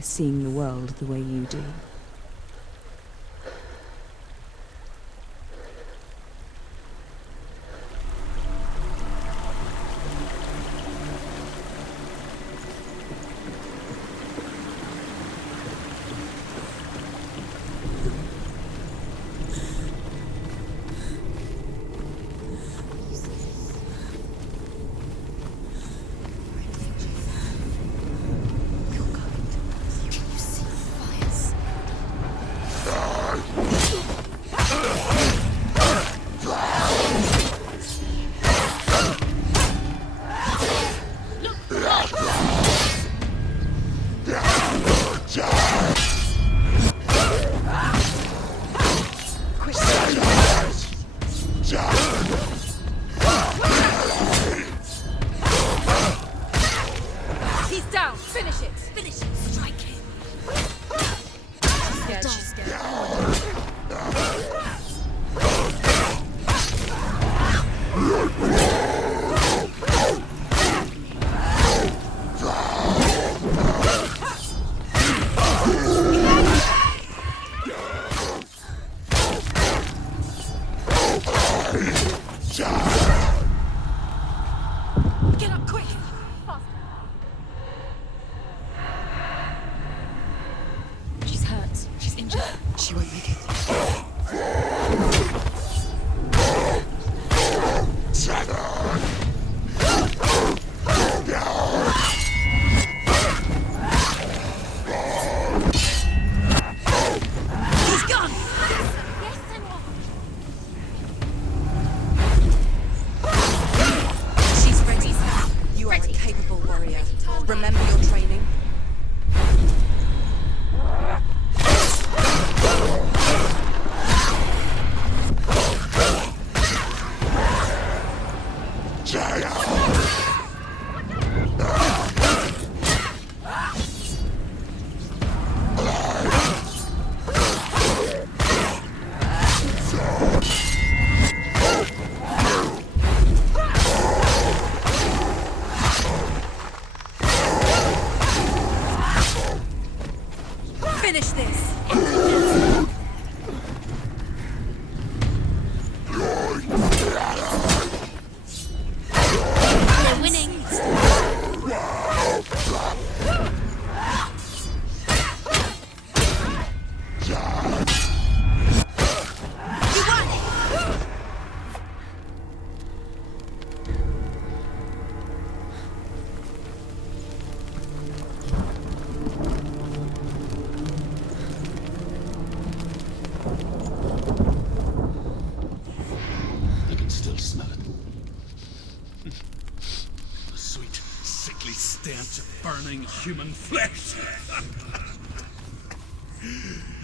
with seeing the world the way you do. Human flesh.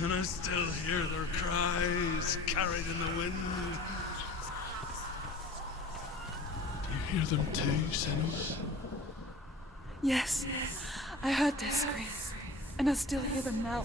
And I still hear their cries carried in the wind. Do you hear them too, Senua? Yes, I heard their screams, and I still hear them now.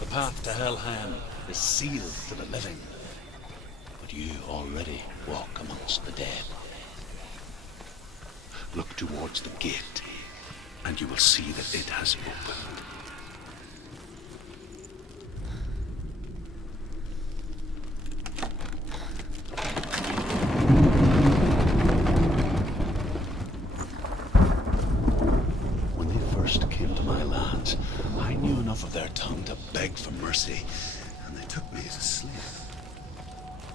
The path to Helheim is sealed to the living, but you already walk amongst the dead. Look towards the gate, and you will see that it has opened. When they first first came to my lands, I knew enough of their tongue to beg for mercy, and they took me as a slave.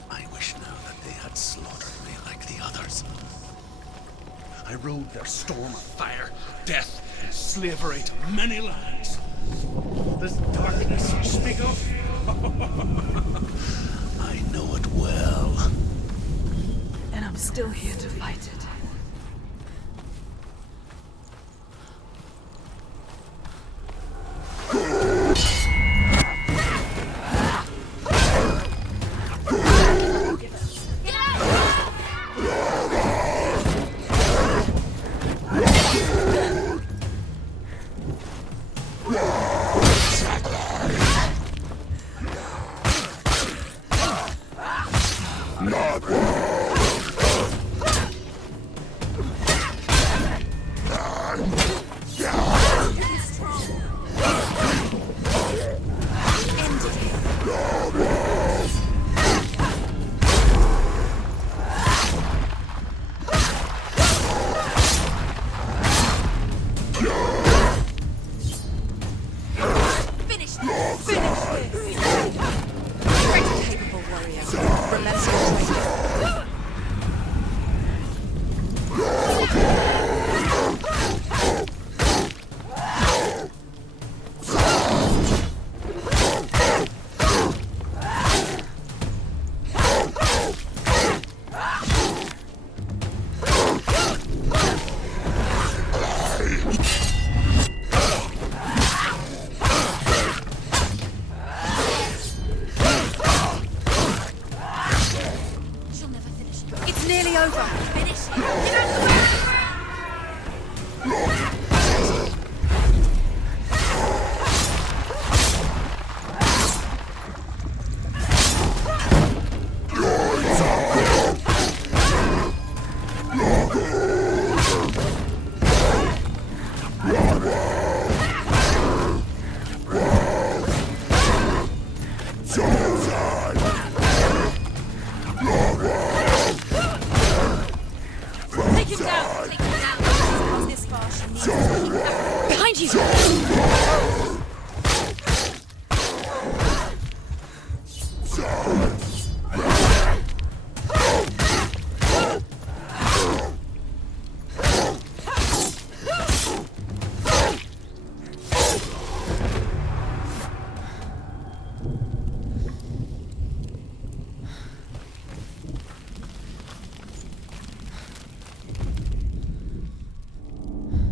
I wish now that they had slaughtered me like the others. I rode their storm of fire, death, and slavery to many lands. This darkness you speak of, I know it well. And I'm still here to fight it.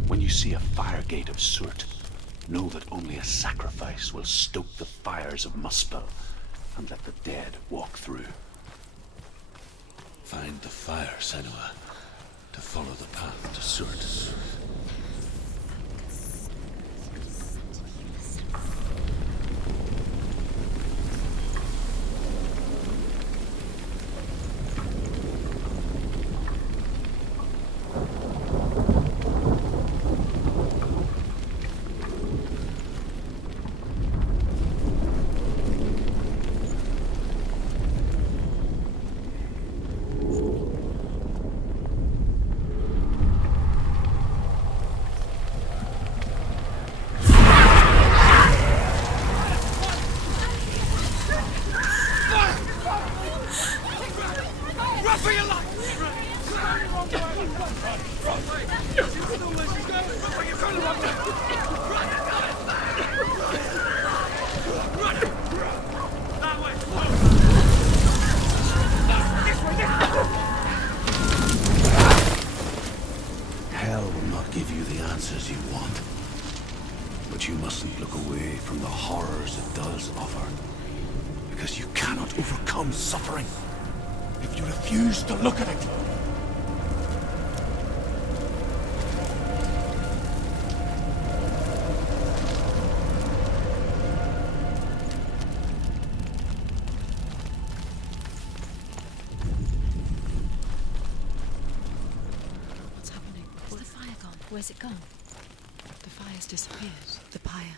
When you see a fire gate of soot, know that only a sacrifice will stoke the fires of Muspel and let the dead walk through. Find the fire, Senua, to follow the path to soot. Hell will not give you the answers you want. But you mustn't look away from the horrors it does offer. Because you cannot overcome suffering if you refuse to look at it. Where's it gone? The fire's disappeared. The pyre.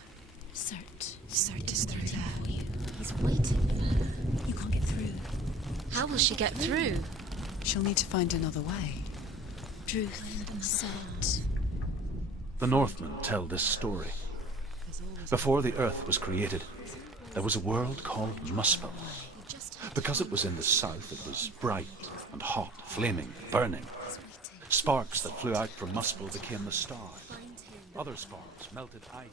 Cert is through there. for you. He's waiting for her. You can't get through. How will she get through? She'll need to find another way. Truth, Cert. The Northmen tell this story. Before the earth was created, there was a world called Muspel. Because it was in the south, it was bright and hot, flaming, burning. Sparks that flew out from Muspel became the stars. Other sparks melted ice.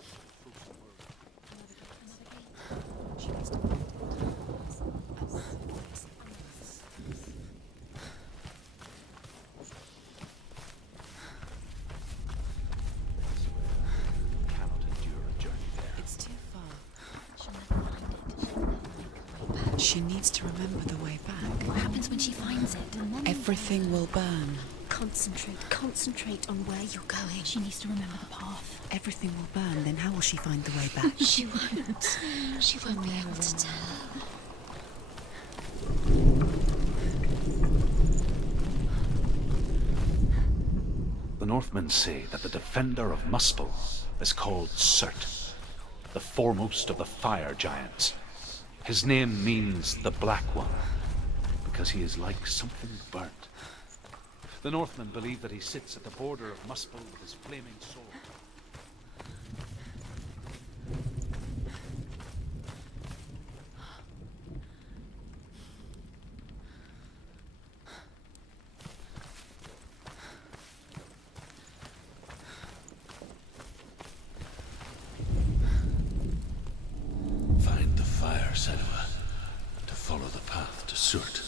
She needs to remember the way back. What happens when she finds it? Everything will burn. Concentrate on where you're going. She needs to remember the path. Everything will burn, then how will she find the way back? She won't. She won't be able to tell. The Northmen say that the defender of Muspel is called Surt, the foremost of the fire giants. His name means the Black One, because he is like something burnt. The Northmen believe that he sits at the border of Muspel with his flaming sword. Find the fire, Senua, to follow the path to Surt.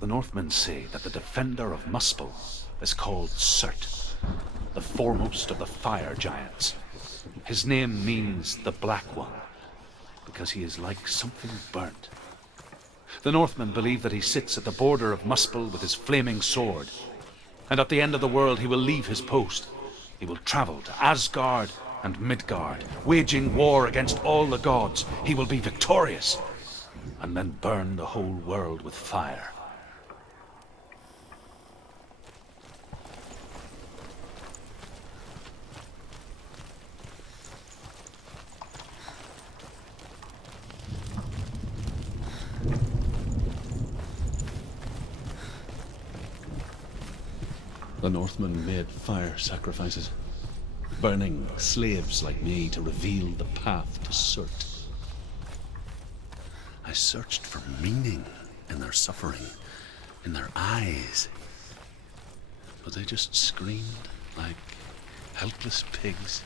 The Northmen say that the defender of Muspel is called Surt, the foremost of the fire giants. His name means the Black One, because he is like something burnt. The Northmen believe that he sits at the border of Muspel with his flaming sword, and at the end of the world he will leave his post. He will travel to Asgard and Midgard, waging war against all the gods. He will be victorious, and then burn the whole world with fire. The Northmen made fire sacrifices, burning slaves like me to reveal the path to Surt. I searched for meaning in their suffering, in their eyes, but they just screamed like helpless pigs.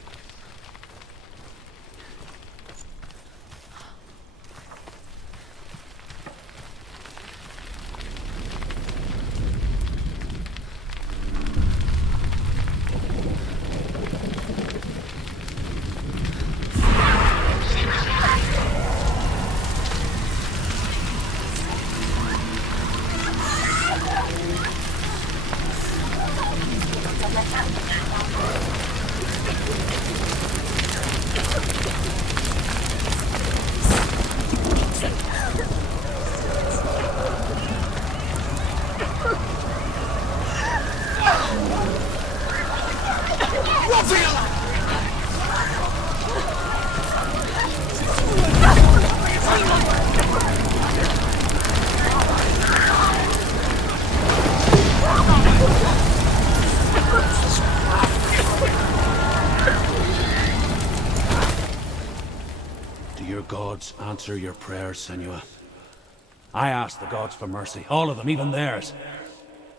gods answer your prayers, Senua. I asked the gods for mercy, all of them, even theirs.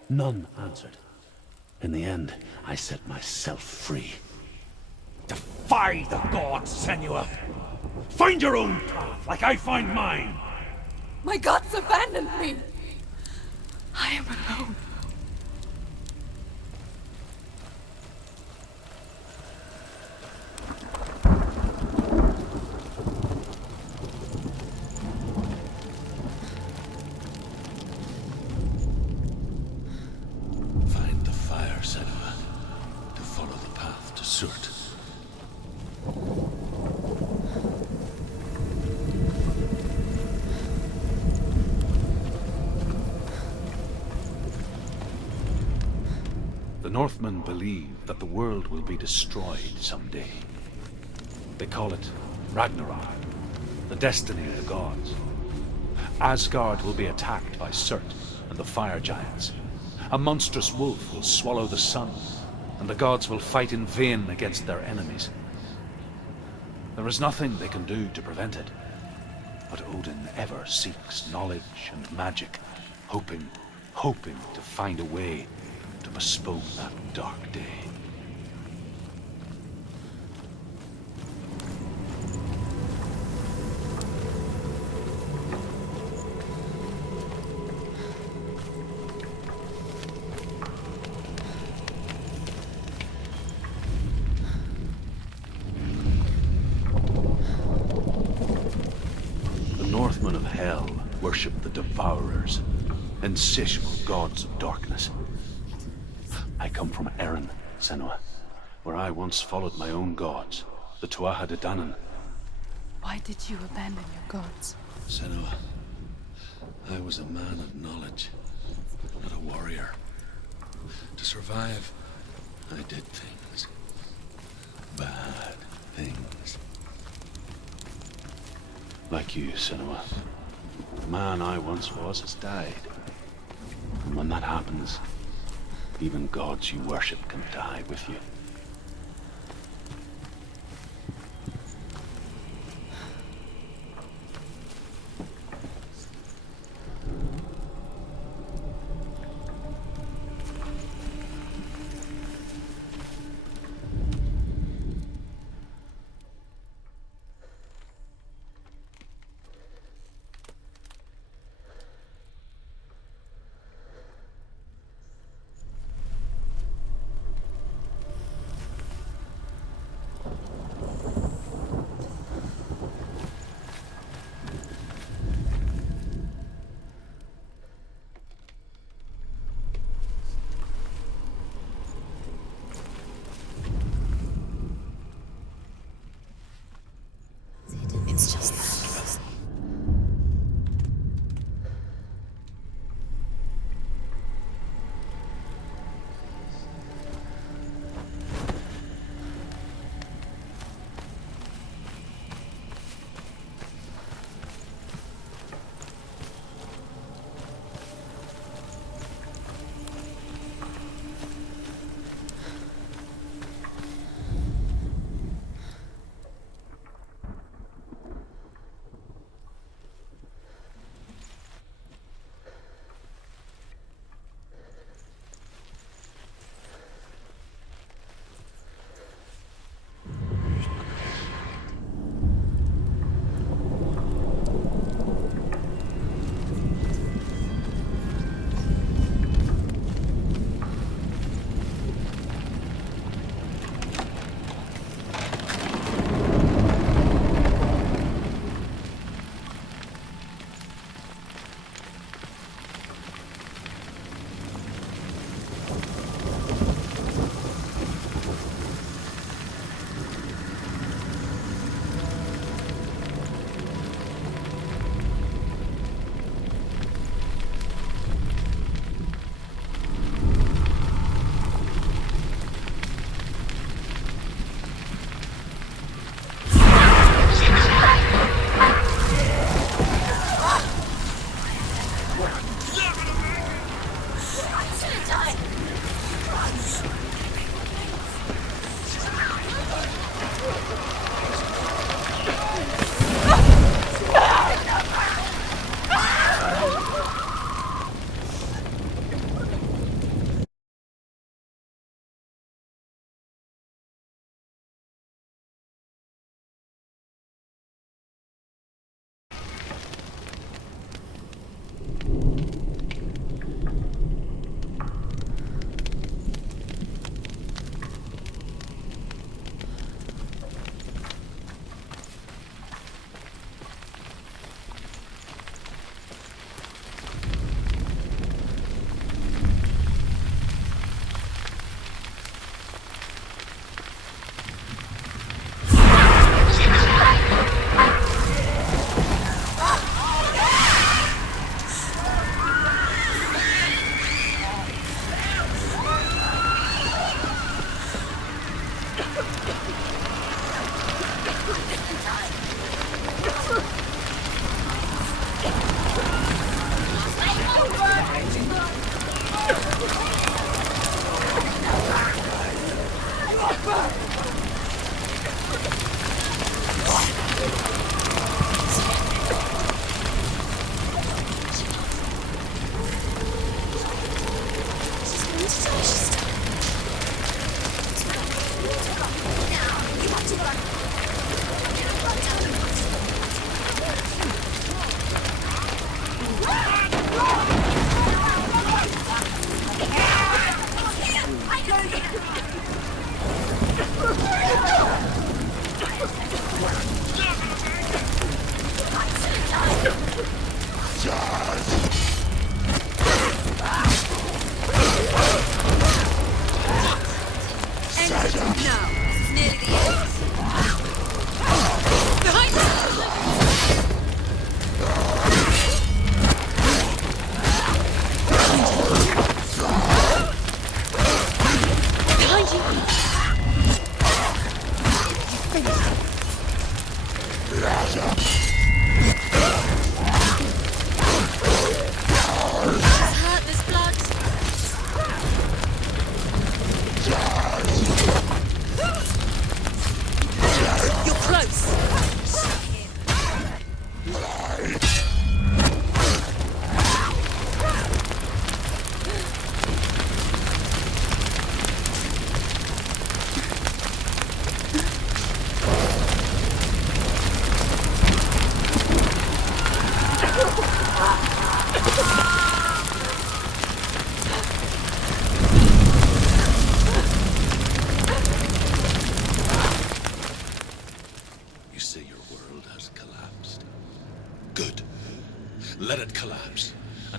None answered. In the end, I set myself free. Defy the gods, Senua! Find your own path, like I find mine! My gods abandoned me! I am alone. Find the fire, Senua, to follow the path to Surt. The Northmen believe that the world will be destroyed someday. They call it Ragnarok, the destiny of the gods. Asgard will be attacked by Surt and the fire giants. A monstrous wolf will swallow the sun, and the gods will fight in vain against their enemies. There is nothing they can do to prevent it, but Odin ever seeks knowledge and magic, hoping to find a way to postpone that dark day. The Northmen of Hell worship the Devourers, insatiable gods of darkness. I come from Erin, Senua, where I once followed my own gods, the Tuatha De Danann. Why did you abandon your gods? Senua, I was a man of knowledge, not a warrior. To survive, I did things. Bad things. Like you, Senua. The man I once was has died. And when that happens, even gods you worship can die with you.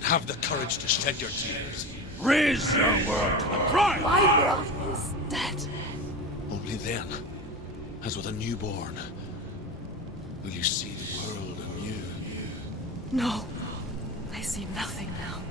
have the courage to shed your tears. Raise your world to the pride! My world is dead. Only then, as with a newborn, will you see the world anew. No, I see nothing now.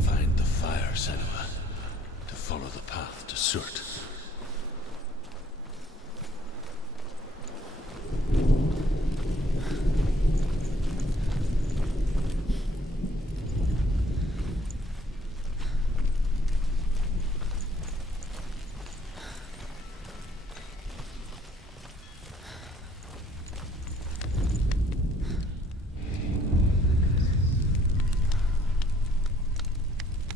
Find the fire, Senua, to follow the path to Surt.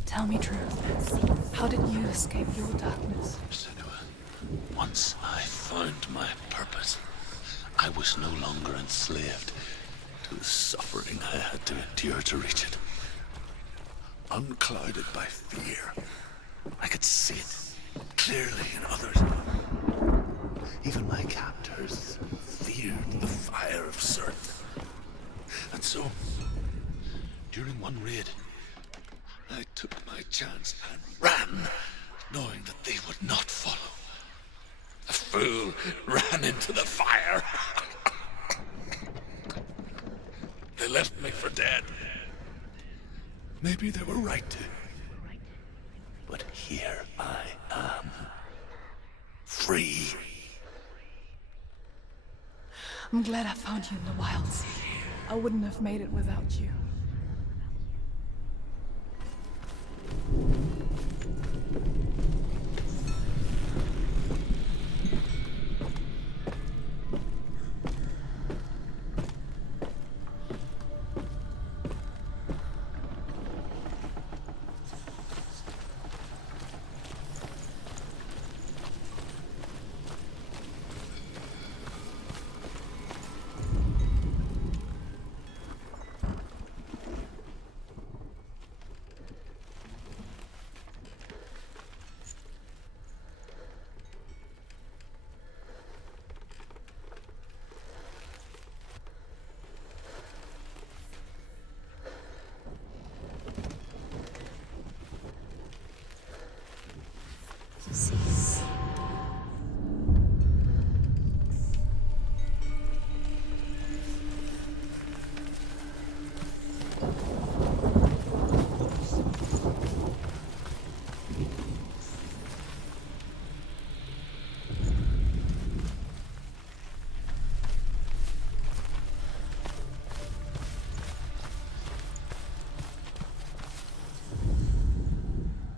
Tell me truth. How did you escape your darkness? Senua, once I found my purpose, I was no longer enslaved to the suffering I had to endure to reach it. Unclouded by fear, I could see it clearly in others. Even my captors feared the fire of Surt. And so, during one raid, I took my chance and ran, knowing that they would not follow. The fool ran into the fire. They left me for dead. Maybe they were right to. But here I am. Free. I'm glad I found you in the wilds. I wouldn't have made it without you.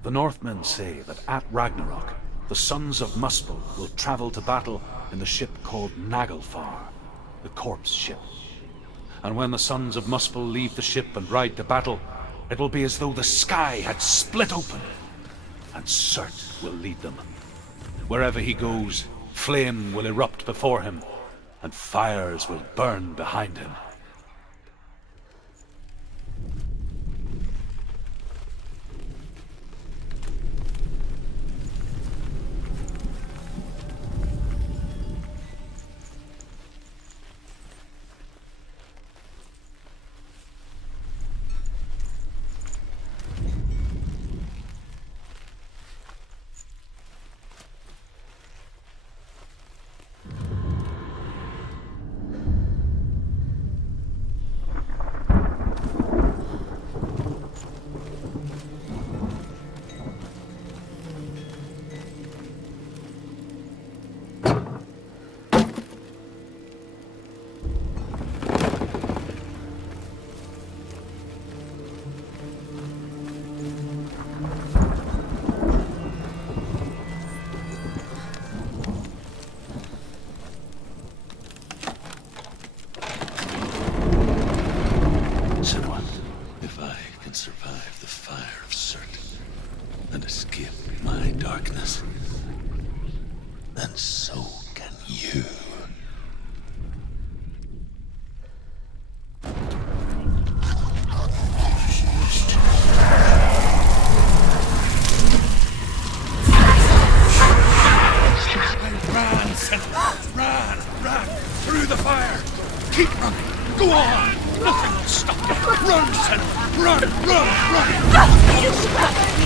The Northmen say that at Ragnarok, the sons of Muspel will travel to battle in the ship called Naglfar, the corpse ship. And when the sons of Muspel leave the ship and ride to battle, it will be as though the sky had split open, and Surt will lead them. Wherever he goes, flame will erupt before him, and fires will burn behind him. Senua, if I can survive the fire of Surt and escape my darkness, then so can you. Run, Senua! Run! Through the fire! Keep running! Go on! Nothing will stop you! Run, Senua! Run! Through the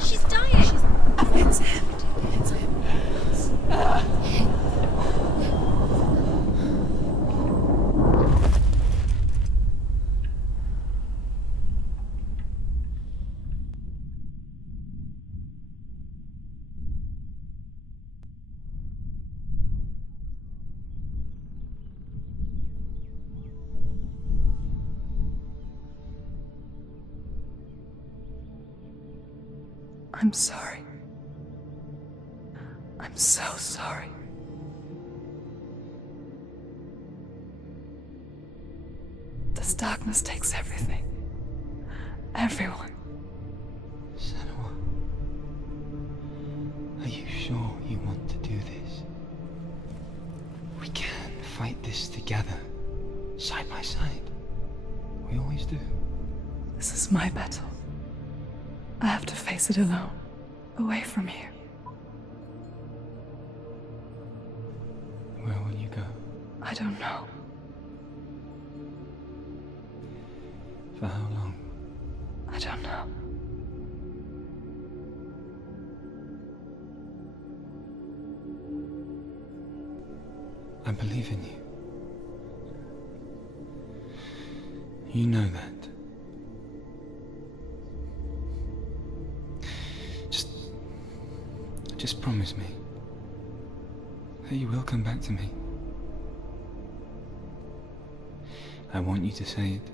She's dying. It's him. It's him. I'm sorry. I'm so sorry. This darkness takes everything. Everyone. Senua, are you sure you want to do this? We can fight this together, side by side. We always do. This is my battle. I have to face it alone, away from you. Where will you go? I don't know. For how long? I don't know. I believe in you. You know that. Just promise me that you will come back to me. I want you to say it.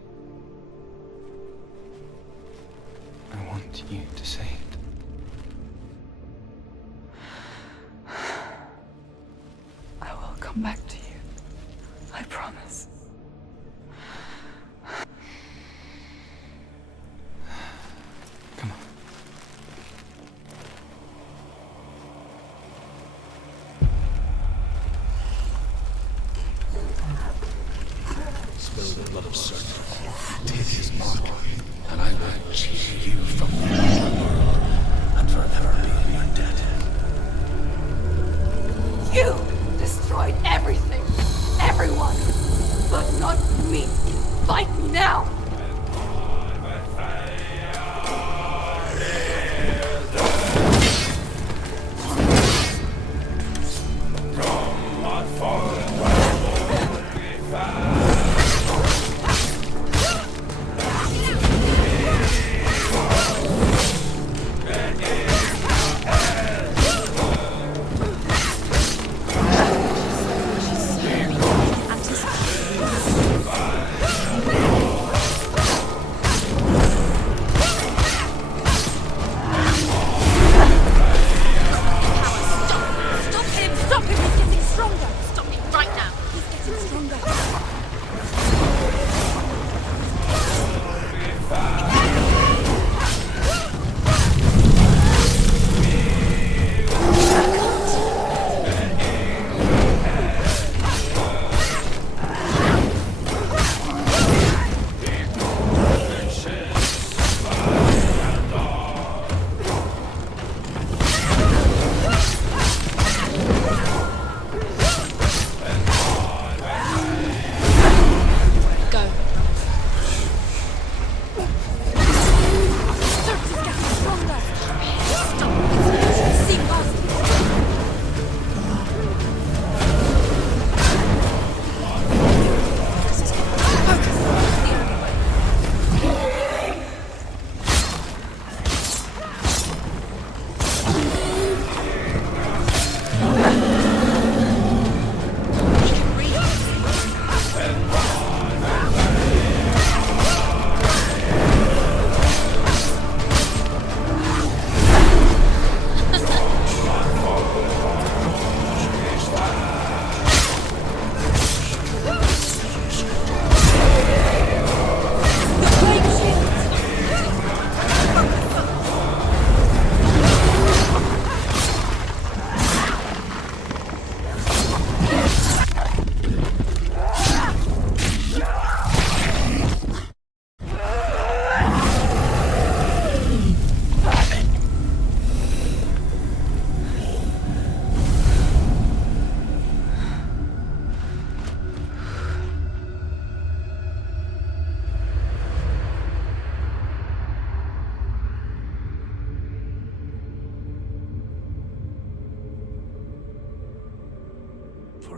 I want you to say it. I will come back to you. I promise. Come on. Spill the blood of Surt. Take his mark, and I will chase you from the world and forever be in your debt. You destroyed everything, everyone, but not me. Fight me now.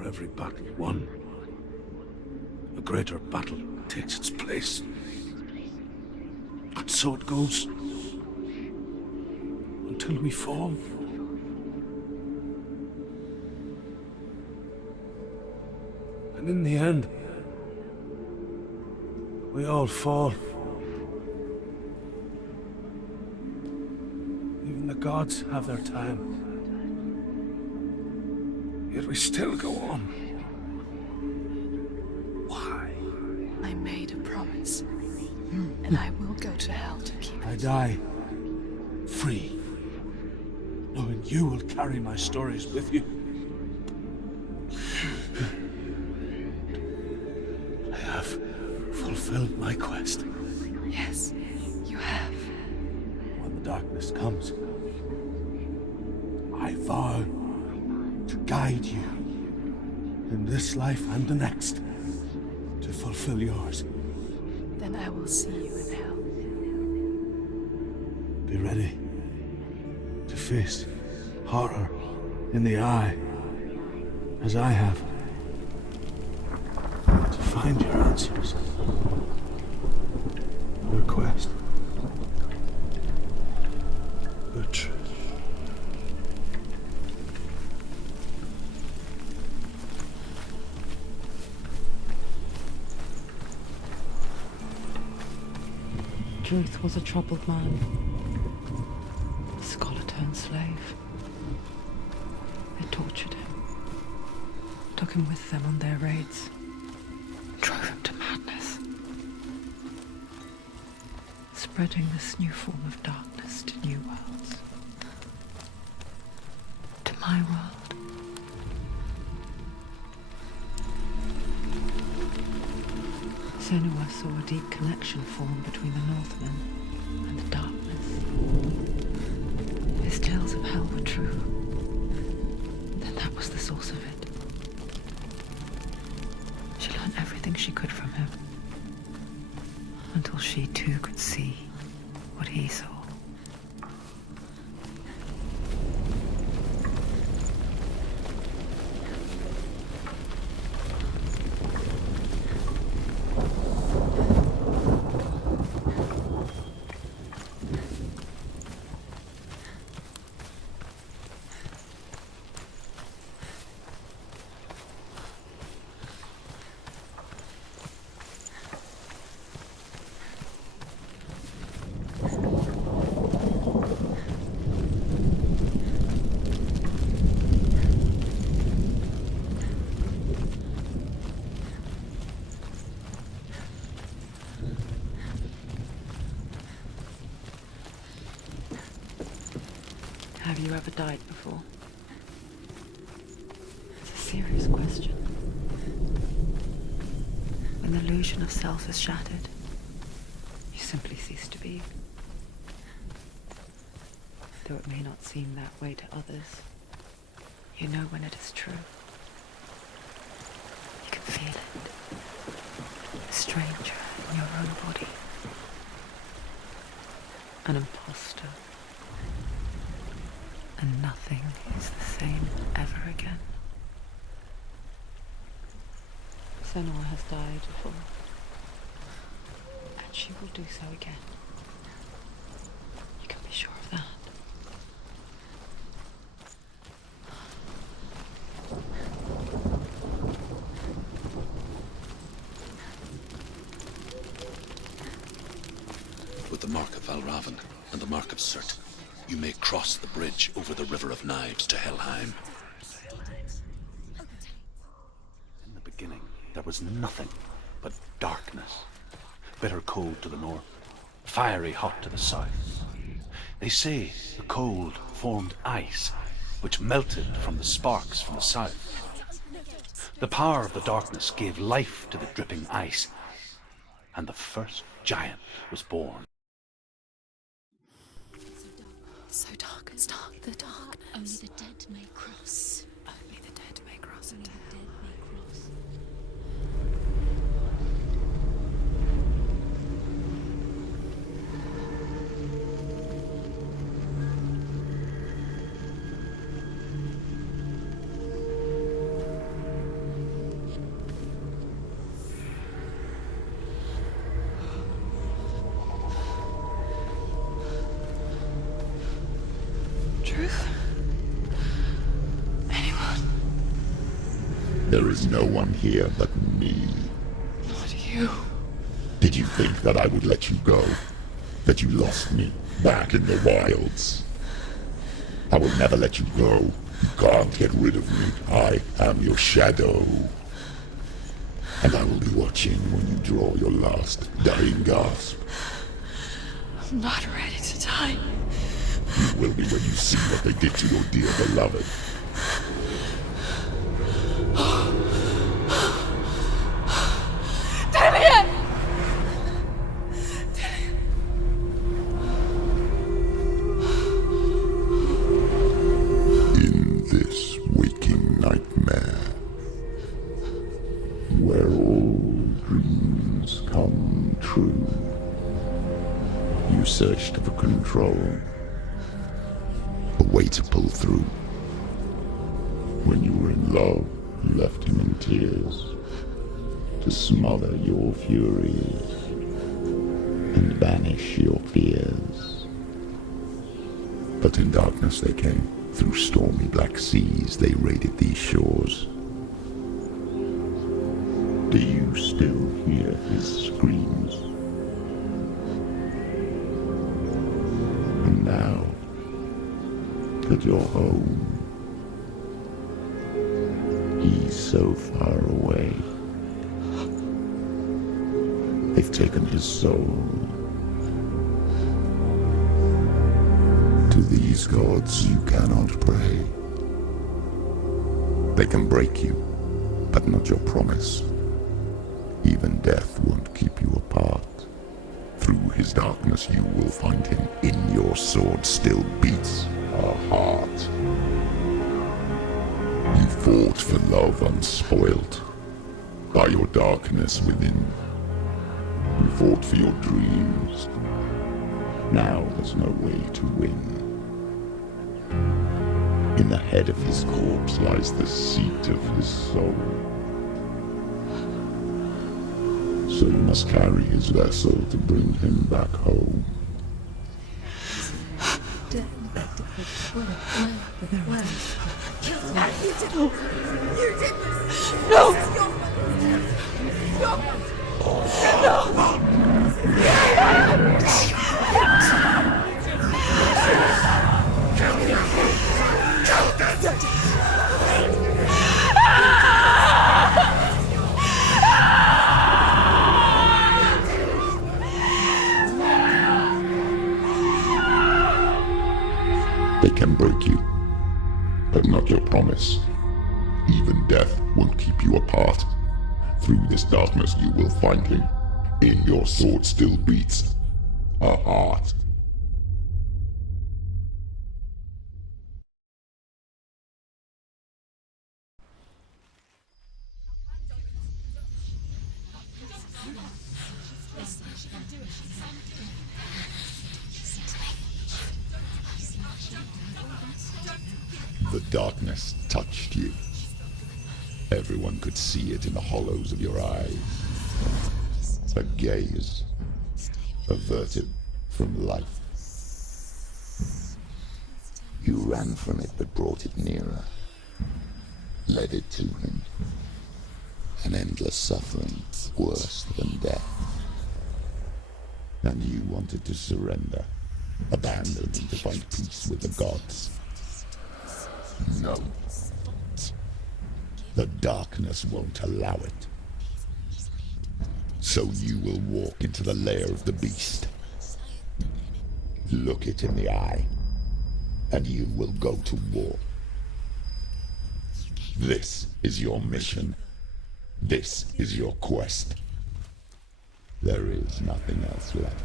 For every battle won, a greater battle takes its place. And so it goes. Until we fall. And in the end, we all fall. Even the gods have their time. Yet we still go on. Why? I made a promise, and I will go to hell to keep it. I die free, knowing you will carry my stories with you. I have fulfilled my quest. Yes, you have. When the darkness comes, I vow to guide you in this life and the next to fulfill yours. Then I will see you in hell. Be ready to face horror in the eye, as I have, to find your answers. Your quest. Your truth. Truth was a troubled man, a scholar turned slave. They tortured him, took him with them on their raids, drove him to madness, spreading this new form of darkness to new worlds, to my world. Senua saw a deep connection form between the Northmen and the darkness. His tales of hell were true. Then that was the source of it. She learned everything she could from him, until she too could see what he saw. Have you ever died before? It's a serious question. When the illusion of self is shattered, you simply cease to be. Though it may not seem that way to others, you know when it is true. You can feel it. A stranger in your own body. An imposter. And nothing is the same ever again. Senua has died before, and she will do so again. You can be sure of that. With the mark of Valravan and the mark of Surt, you may cross the bridge over the River of Knives to Helheim. In the beginning, there was nothing but darkness. Bitter cold to the north, fiery hot to the south. They say the cold formed ice, which melted from the sparks from the south. The power of the darkness gave life to the dripping ice, and the first giant was born. So dark, it's dark, the darkness. Only the dead may cross. Only the dead may cross Only into the hell. dead may cross. There is no one here but me. Not you. Did you think that I would let you go? That you lost me back in the wilds? I will never let you go. You can't get rid of me. I am your shadow. And I will be watching when you draw your last dying gasp. I'm not ready to die. You will be when you see what they did to your dear beloved. Damien! In this waking nightmare, where all dreams come true, you searched for control, a way to pull through. When you were in love, you left him in tears, to smother your furies and banish your fears. But in darkness they came, through stormy black seas they raided these shores. Do you still hear his screams? And now that you're home, he's so far away. They've taken his soul. To these gods you cannot pray. They can break you, but not your promise. Even death won't keep you apart. Through his darkness you will find him. In your sword still beats a heart. You fought for love unspoilt by your darkness within. You fought for your dreams. Now there's no way to win. In the head of his corpse lies the seat of his soul. So you must carry his vessel to bring him back home. They can break you, but not your promise. Even death won't keep you apart. Through this darkness you will find him. In your sword still beats a heart. The darkness touched you. Everyone could see it in the hollows of your eyes. A gaze averted from life. You ran from it but brought it nearer. Led it to him. An endless suffering, worse than death. And you wanted to surrender, abandon and to find peace with the gods. No. The darkness won't allow it. So you will walk into the lair of the beast. Look it in the eye, and you will go to war. This is your mission. This is your quest. There is nothing else left.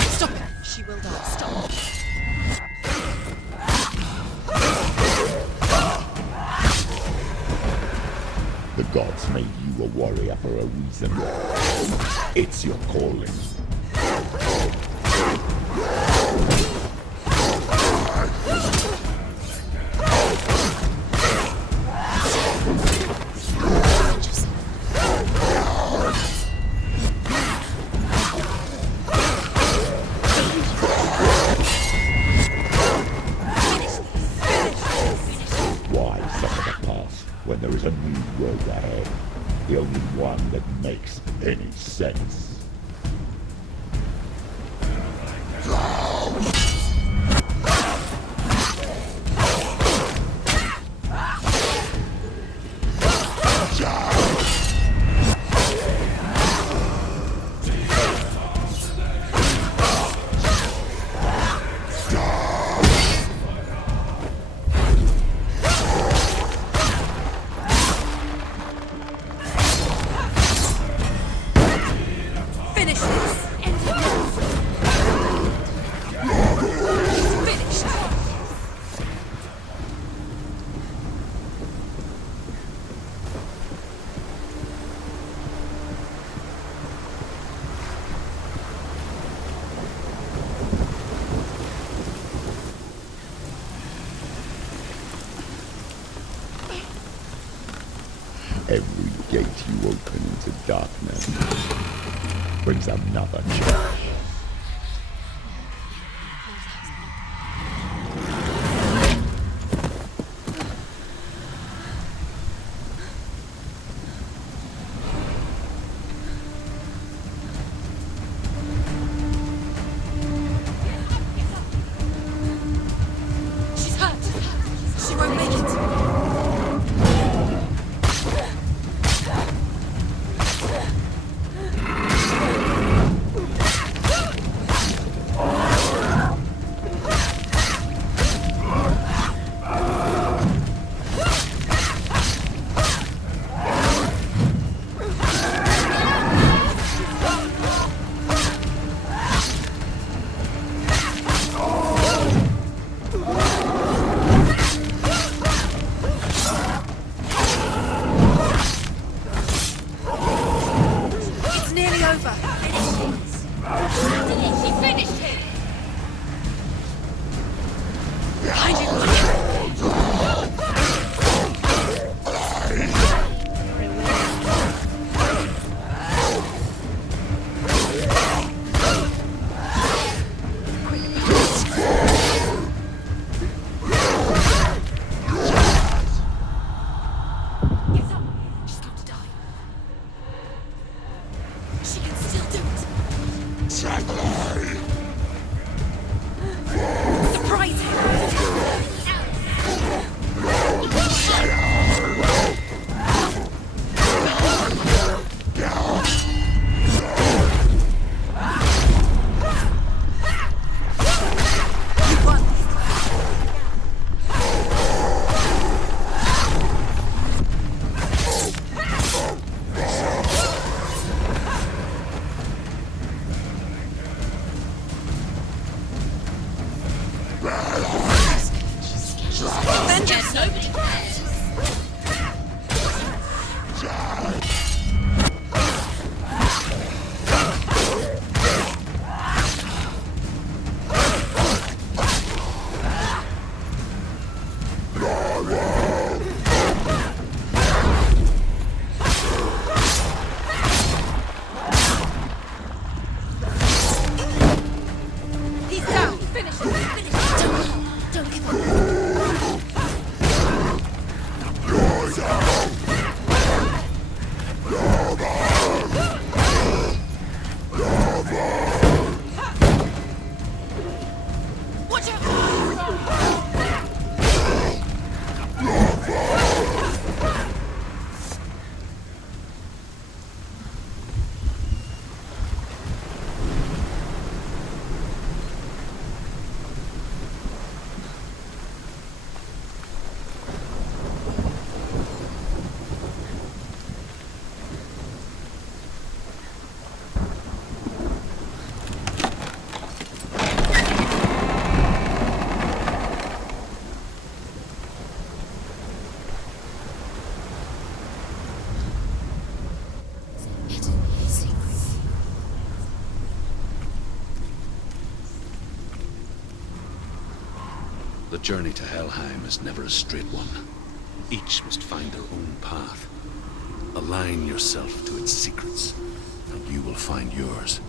Stop it! She will die. Stop. The gods made you a warrior for a reason. It's your calling. when there is a new road ahead. The only one that makes any sense. Every gate you open into darkness brings another change. She's hurt. She won't make it. The journey to Helheim is never a straight one. Each must find their own path. Align yourself to its secrets, and you will find yours.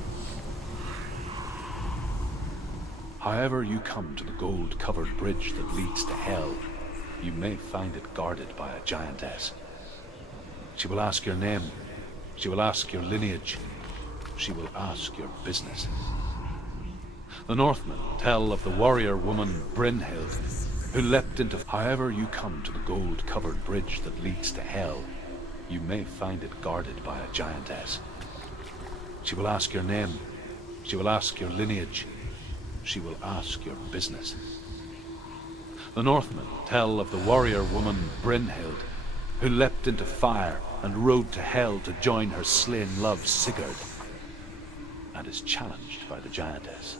However you come to the gold-covered bridge that leads to Hell, You may find it guarded by a giantess. She will ask your name. She will ask your lineage. She will ask your business. The Northmen tell of the warrior woman Brynhild, who leapt into... However you come to the gold-covered bridge that leads to Hell, you may find it guarded by a giantess. She will ask your name. She will ask your lineage. She will ask your business. The Northmen tell of the warrior woman Brynhild, who leapt into fire and rode to Hell to join her slain love Sigurd, and is challenged by the giantess.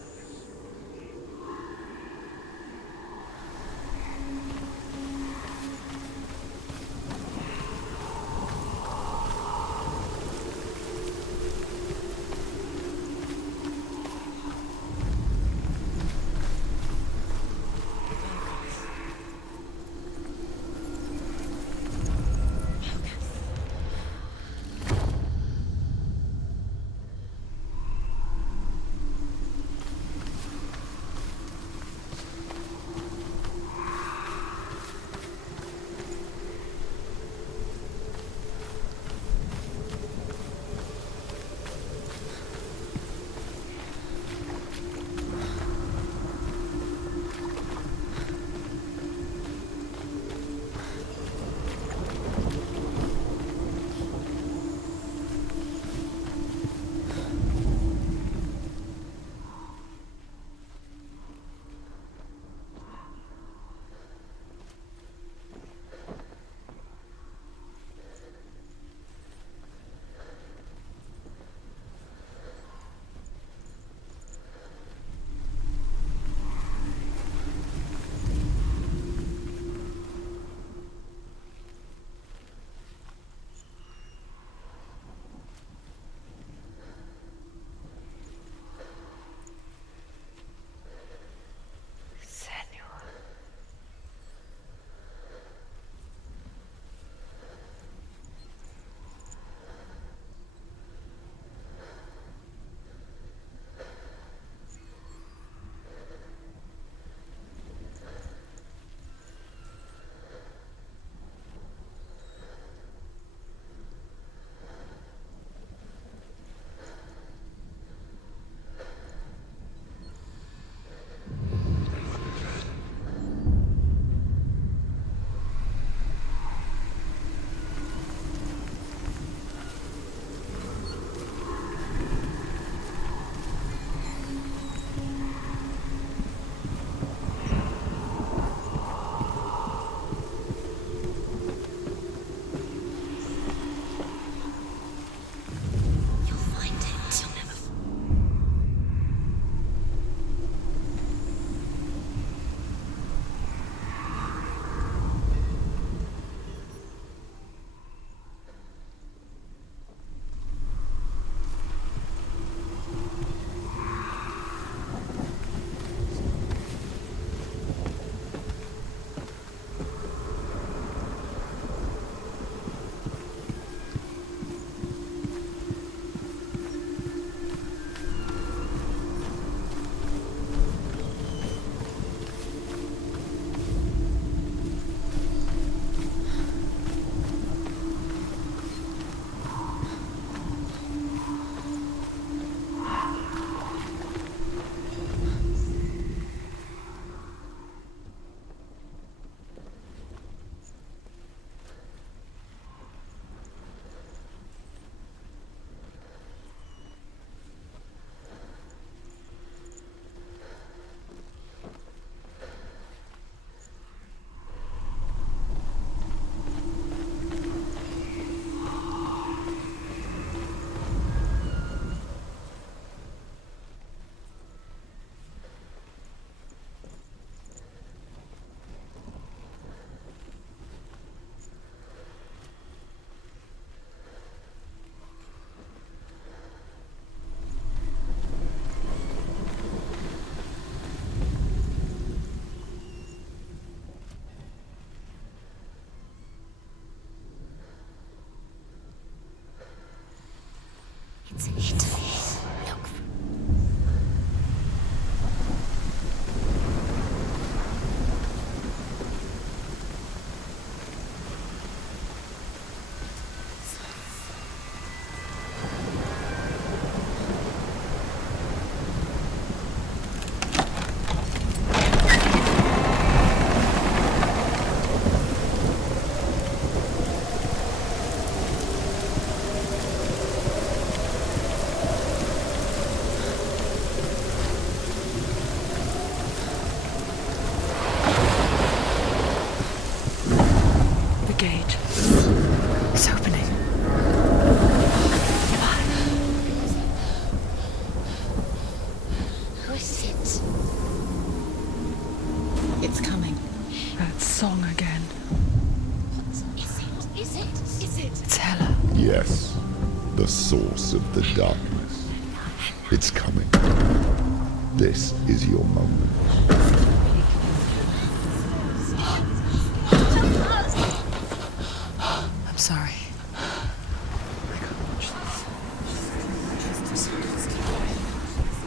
It's hidden. Look. Yes, the source of the darkness. It's coming. This is your moment. I'm sorry.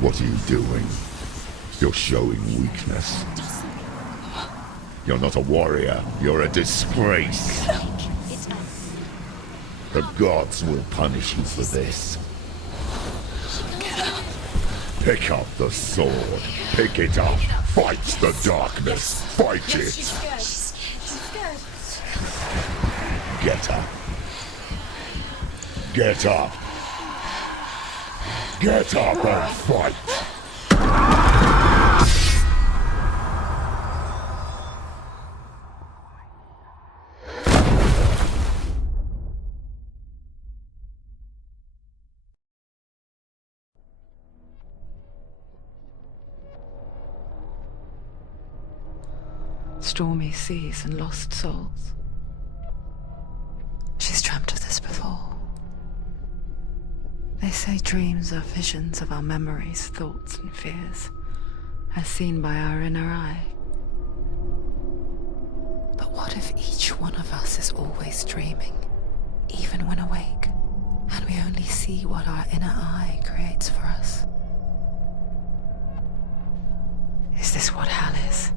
What are you doing? You're showing weakness. You're not a warrior. You're a disgrace. The gods will punish you for this. Pick up the sword. Pick it up. Fight the darkness. Fight it. Get up. Get up. Get up and fight. Stormy seas and lost souls. She's dreamt of this before. They say dreams are visions of our memories, thoughts and fears, as seen by our inner eye. But what if each one of us is always dreaming, even when awake, and we only see what our inner eye creates for us? Is this what hell is?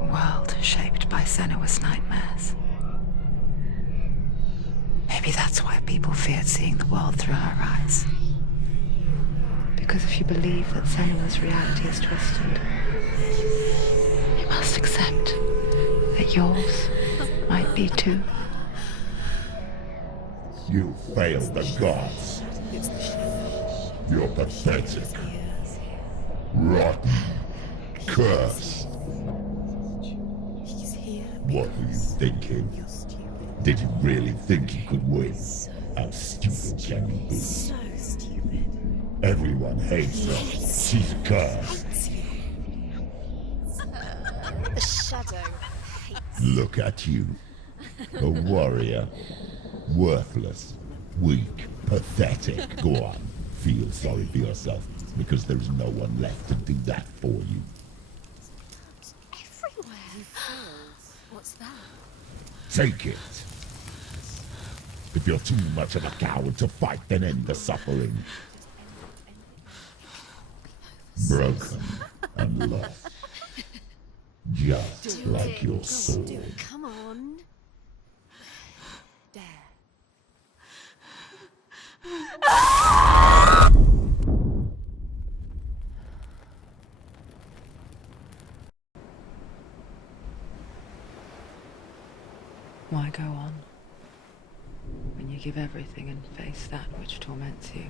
A world shaped by Senua's nightmares. Maybe that's why people feared seeing the world through her eyes. Because if you believe that Senua's reality is twisted, you must accept that yours might be too. You failed the gods. You're pathetic. Rotten. Cursed. What were you thinking? Did you really think you could win? How stupid can you be? So stupid. Everyone hates her. She's cursed. The shadow hates. Look at you. A warrior. Worthless. Weak. Pathetic. Go on. Feel sorry for yourself, because there's no one left to do that for you. Everywhere. You failed. What's that? Take it. If you're too much of a coward to fight, then end the suffering. Broken and lost. Just like your sword. Come on. Dare. Why go on when you give everything and face that which torments you,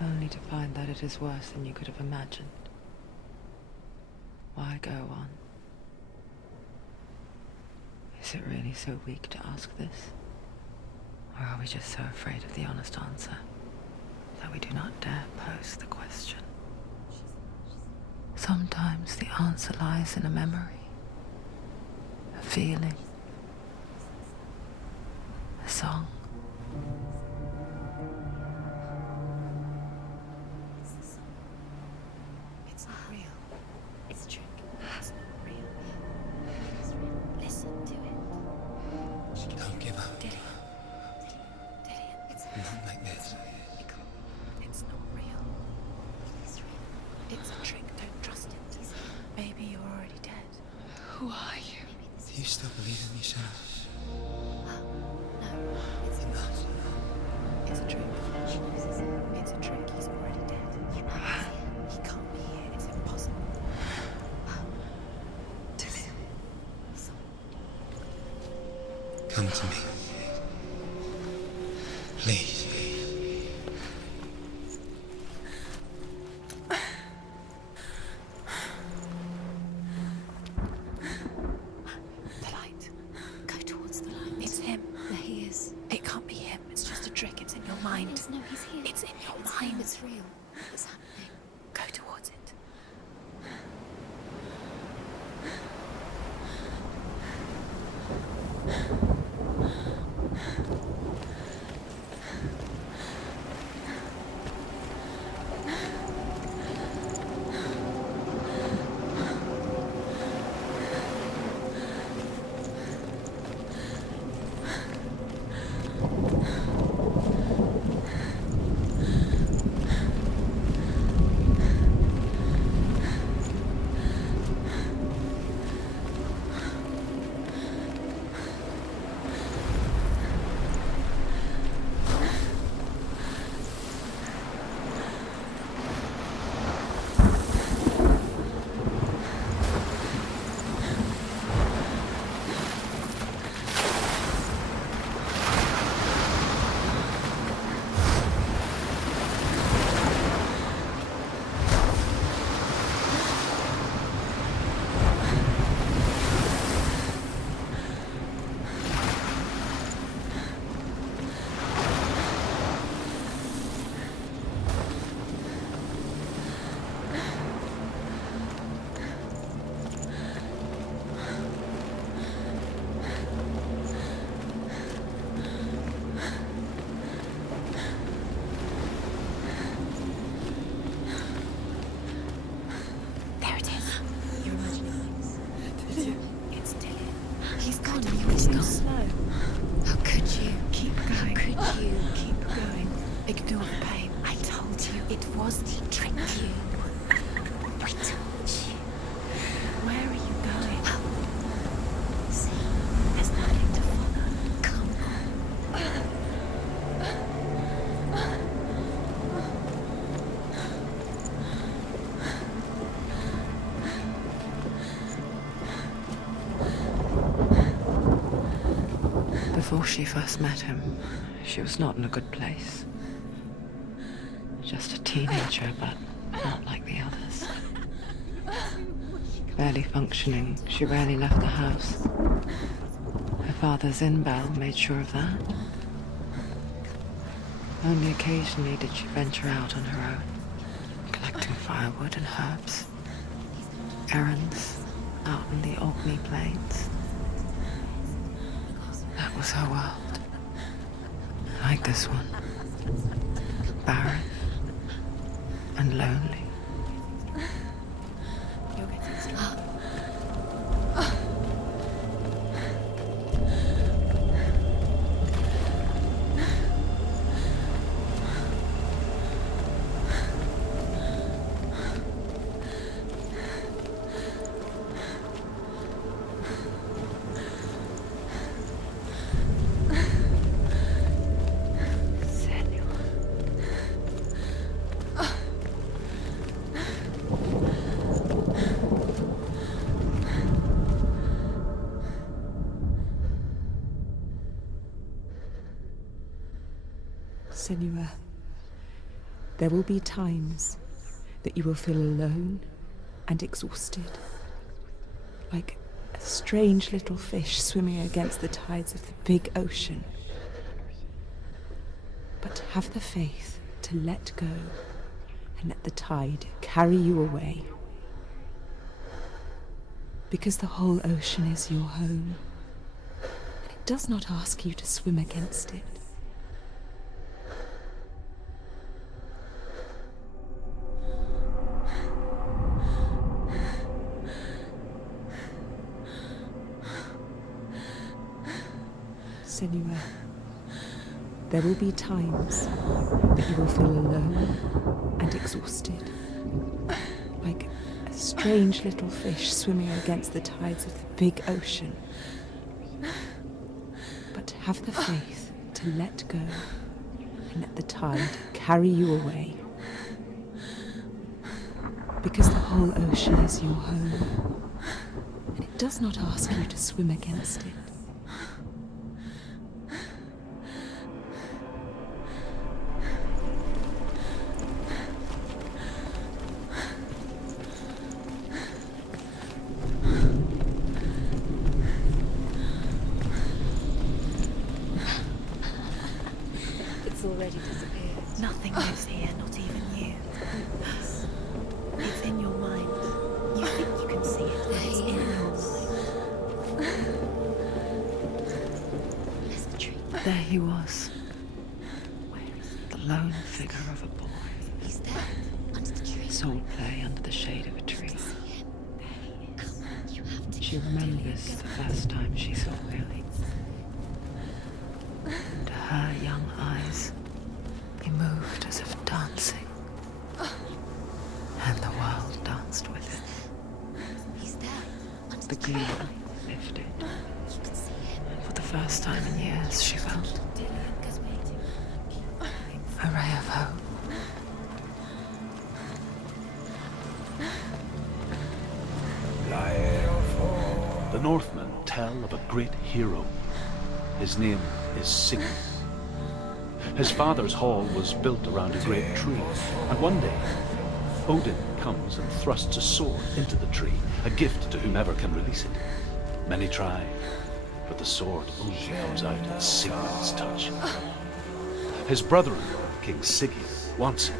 only to find that it is worse than you could have imagined? Why go on? Is it really so weak to ask this? Or are we just so afraid of the honest answer that we do not dare pose the question? Sometimes the answer lies in a memory, a feeling, a song. It's not real. It's a trick. It's not real. It's real. Listen to it. Don't give up. Did it? It's Not like this. It's not real. It's real. It's a trick. Don't trust it. Maybe you're already dead. Who are you? Do you still believe in me, Senua? No, it's Enough. It's a trick. It's a trick. He's already dead. He can't be here. It's impossible. Come to me. Please. The light. Go towards the light. It's him. There he is. It can't be him. It's just a trick. It's in your mind. No, he's here. It's in your mind. It's real. What's happening? Go towards it. you. Keep going. Ignore the pain. I told you it was to trick you. I told you. Where are you going? See, there's nothing to follow. Come on. Before she first met him, she was not in a good place. Just a teenager, but not like the others. Barely functioning, she rarely left the house. Her father's in-bell made sure of that. Only occasionally did she venture out on her own, collecting firewood and herbs. Errands out in the Orkney Plains. That was her world. Like this one. Barren and lonely. You're getting strong. Senua, there will be times that you will feel alone and exhausted, like a strange little fish swimming against the tides of the big ocean. But have the faith to let go and let the tide carry you away. Because the whole ocean is your home, and it does not ask you to swim against it. Senua, there will be times that you will feel alone and exhausted, like a strange little fish swimming against the tides of the big ocean. But have the faith to let go and let the tide carry you away. Because the whole ocean is your home, and it does not ask you to swim against it. Already disappeared. Nothing lives here, not even you. It's in your mind. You think you can see it, but it's in your mind. There's the tree. There he was. The lone figure of a boy. He's there, under the tree. Soul play under the shade of a tree. Come on, you have to. She remembers the first time she saw him. And her young eyes, he moved as if dancing. And the world danced with him. He's there, under The gleam lifted. And for the first time in years, she felt a ray of hope. The Northmen tell of a great hero. His name is Sigurd. His father's hall was built around a great tree, and one day, Odin comes and thrusts a sword into the tree, a gift to whomever can release it. Many try, but the sword only comes out at Sigurd's touch. His brother-in-law, King Sigurd, wants it,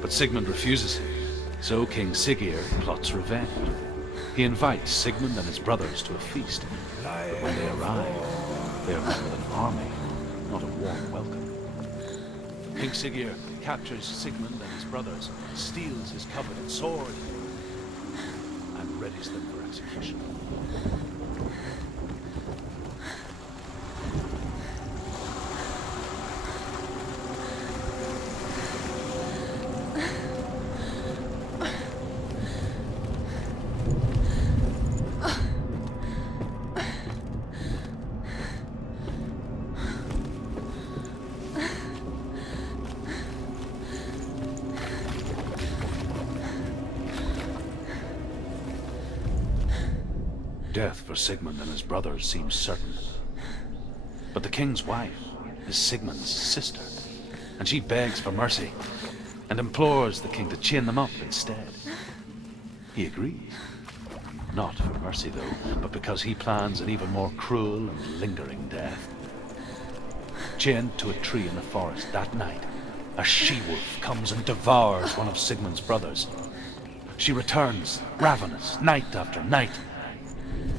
but Sigmund refuses him, so King Sigurd plots revenge. He invites Sigmund and his brothers to a feast, but when they arrive, they are met with an army, not a warm welcome. King Sigurd captures Sigmund and his brothers, steals his coveted sword, and readies them for execution. death for Sigmund and his brothers seems certain. But the king's wife is Sigmund's sister, and she begs for mercy and implores the king to chain them up instead. He agrees. Not for mercy, though, but because he plans an even more cruel and lingering death. Chained to a tree in the forest that night, a she-wolf comes and devours one of Sigmund's brothers. She returns, ravenous, night after night,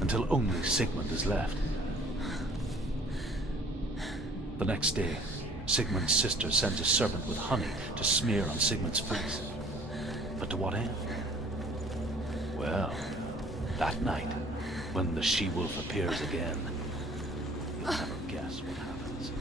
until only Sigmund is left. The next day, Sigmund's sister sends a servant with honey to smear on Sigmund's face. But to what end? Well, that night, when the she-wolf appears again, you'll never guess what happens.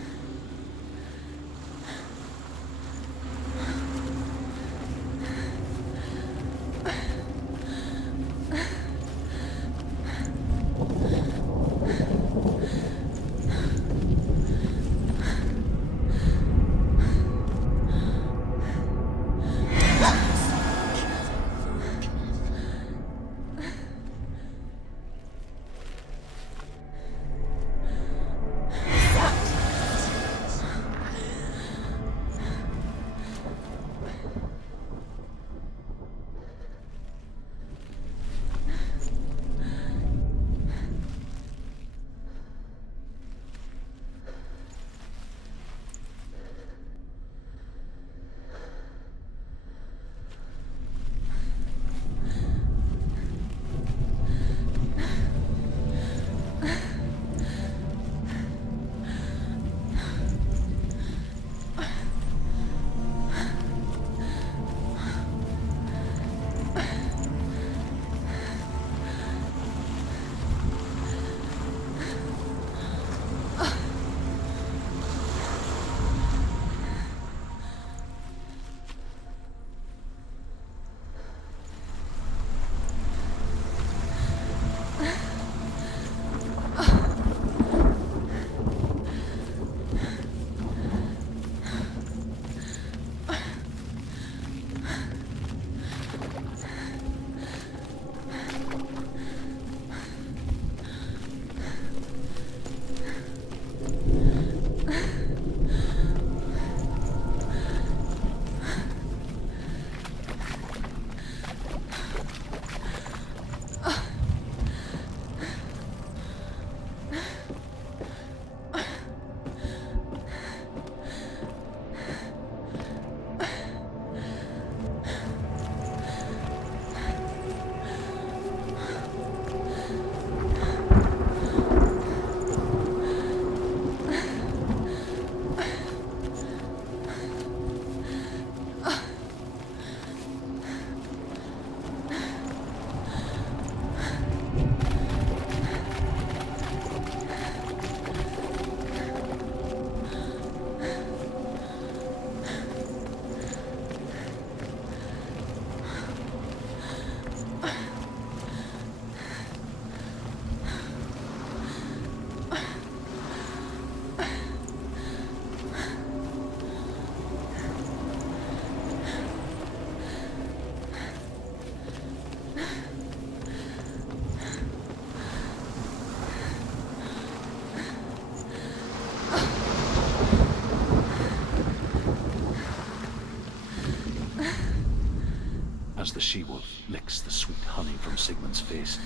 As the she-wolf licks the sweet honey from Sigmund's face,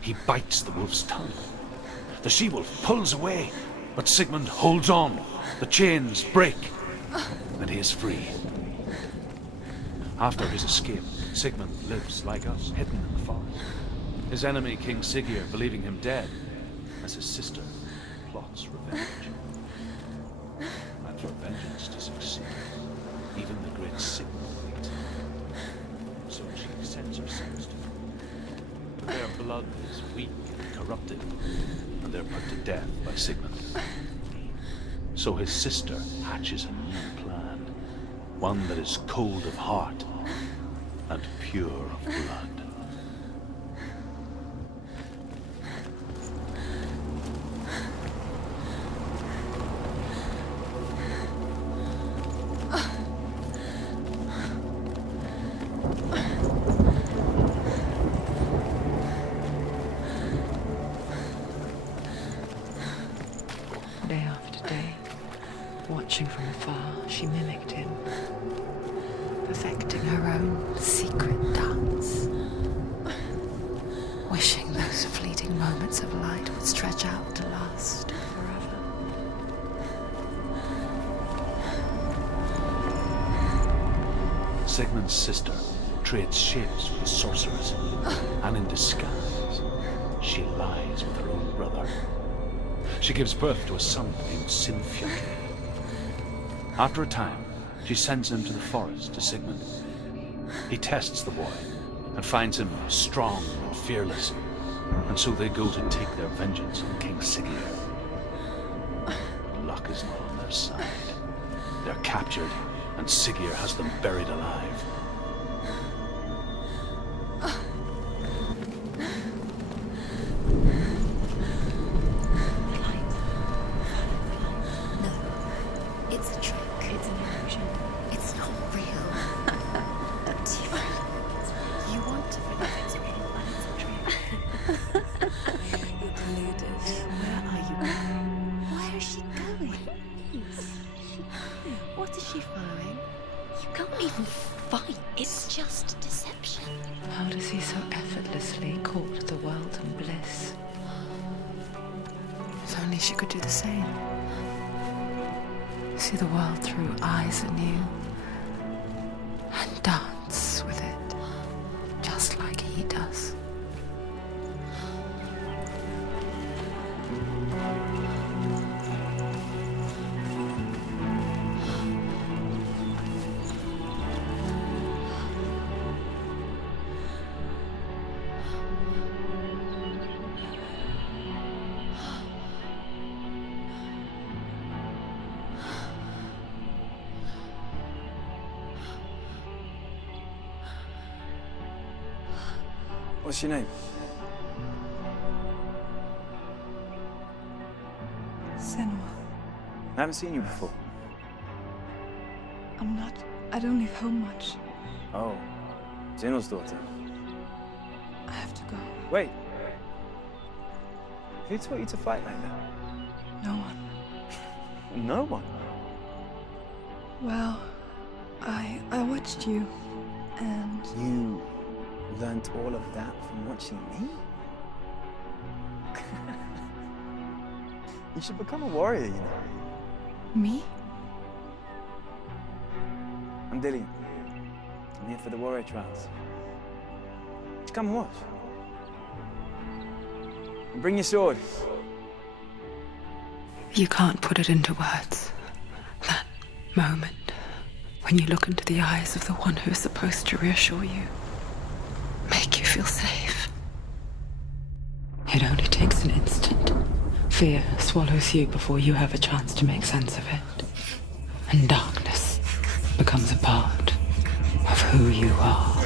he bites the wolf's tongue. The she-wolf pulls away, but Sigmund holds on. The chains break, and he is free. After his escape, Sigmund lives like us, hidden in the forest. His enemy, King Siggeir, believing him dead, as his sister plots revenge. And for vengeance to succeed, even the great Sigmund waits. So she sends her sons to him. Their blood is weak and corrupted, and they're put to death by Sigmund. So his sister hatches a new plan, one that is cold of heart and pure of blood. Watching from afar, she mimicked him, perfecting her own secret dance, wishing those fleeting moments of light would stretch out to last forever. Sigmund's sister trades shapes with the sorceress, and in disguise, she lies with her own brother. She gives birth to a son named Sinfjotli. After a time, she sends him to the forest to Sigmund. He tests the boy and finds him strong and fearless, and so they go to take their vengeance on King Siggeir. But luck is not on their side. They're captured, and Siggeir has them buried alive. How does he so effortlessly court the world and bliss? If only she could do the same. See the world through eyes anew and dance with it, just like he does. What's your name? Senua. I haven't seen you before. I don't leave home much. Oh, Zenua's daughter. I have to go. Wait. Who taught you to fight like that? No one. No one? Well, I watched you, and... You learned all of that from watching me? You should become a warrior, you know. Me? I'm Dillian. I'm here for the warrior trials. Just come and watch. And bring your sword. You can't put it into words. That moment when you look into the eyes of the one who is supposed to reassure you, make you feel safe. It only takes an instant. Fear swallows you before you have a chance to make sense of it. And darkness becomes a part of who you are.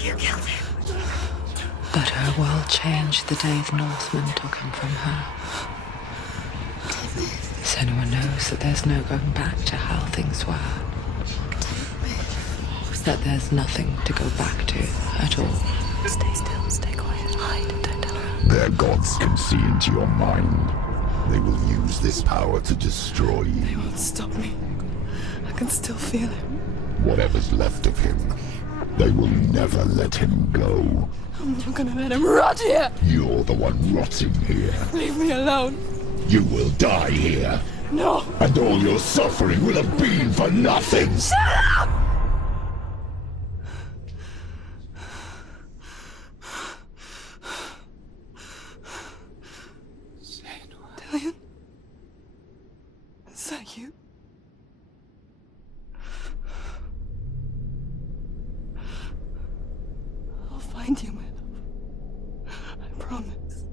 You killed him. But her world changed the day the Northmen took him from her. Senua knows that there's no going back to how things were. That there's nothing to go back to at all. Stay still, stay quiet, hide, don't tell her. Their gods can see into your mind. They will use this power to destroy you. They won't stop me. I can still feel him. Whatever's left of him, they will never let him go. I'm not gonna let him rot here! You're the one rotting here. Leave me alone! You will die here. No! And all your suffering will have been for nothing! Shut up! Dillian? Is that you? I'll find you, my love. I promise.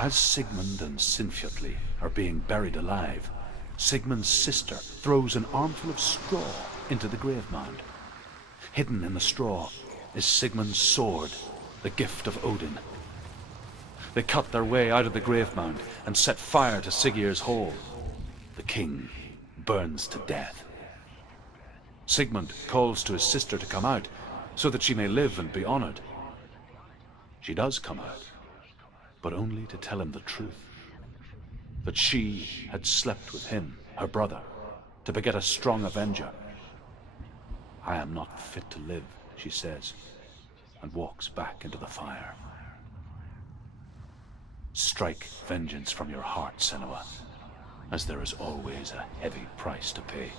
as Sigmund and Sinfjotli are being buried alive, Sigmund's sister throws an armful of straw into the grave mound. Hidden in the straw is Sigmund's sword, the gift of Odin. They cut their way out of the grave mound and set fire to Siggeir's hall. The king burns to death. Sigmund calls to his sister to come out so that she may live and be honored. She does come out, but only to tell him the truth. That she had slept with him, her brother, to beget a strong avenger. I am not fit to live, she says, and walks back into the fire. Strike vengeance from your heart, Senua, as there is always a heavy price to pay.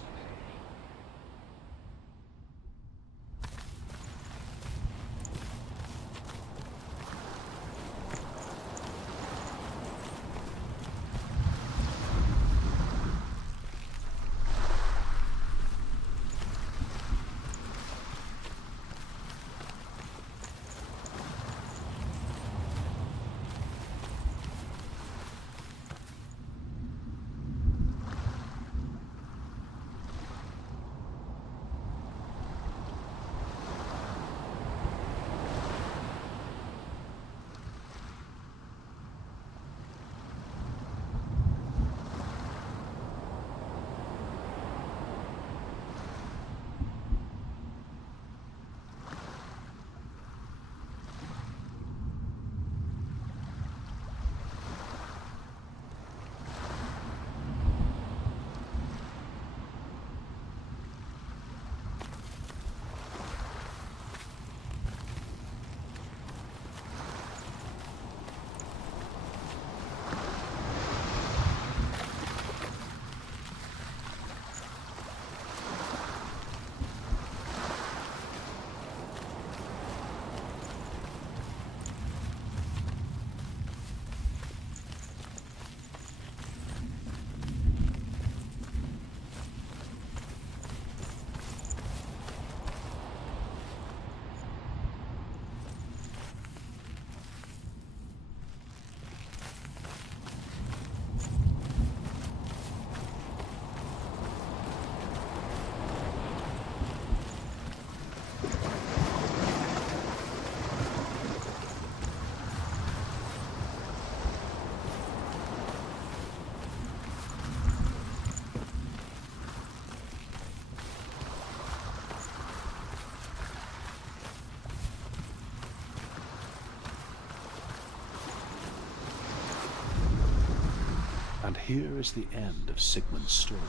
And here is the end of Sigmund's story.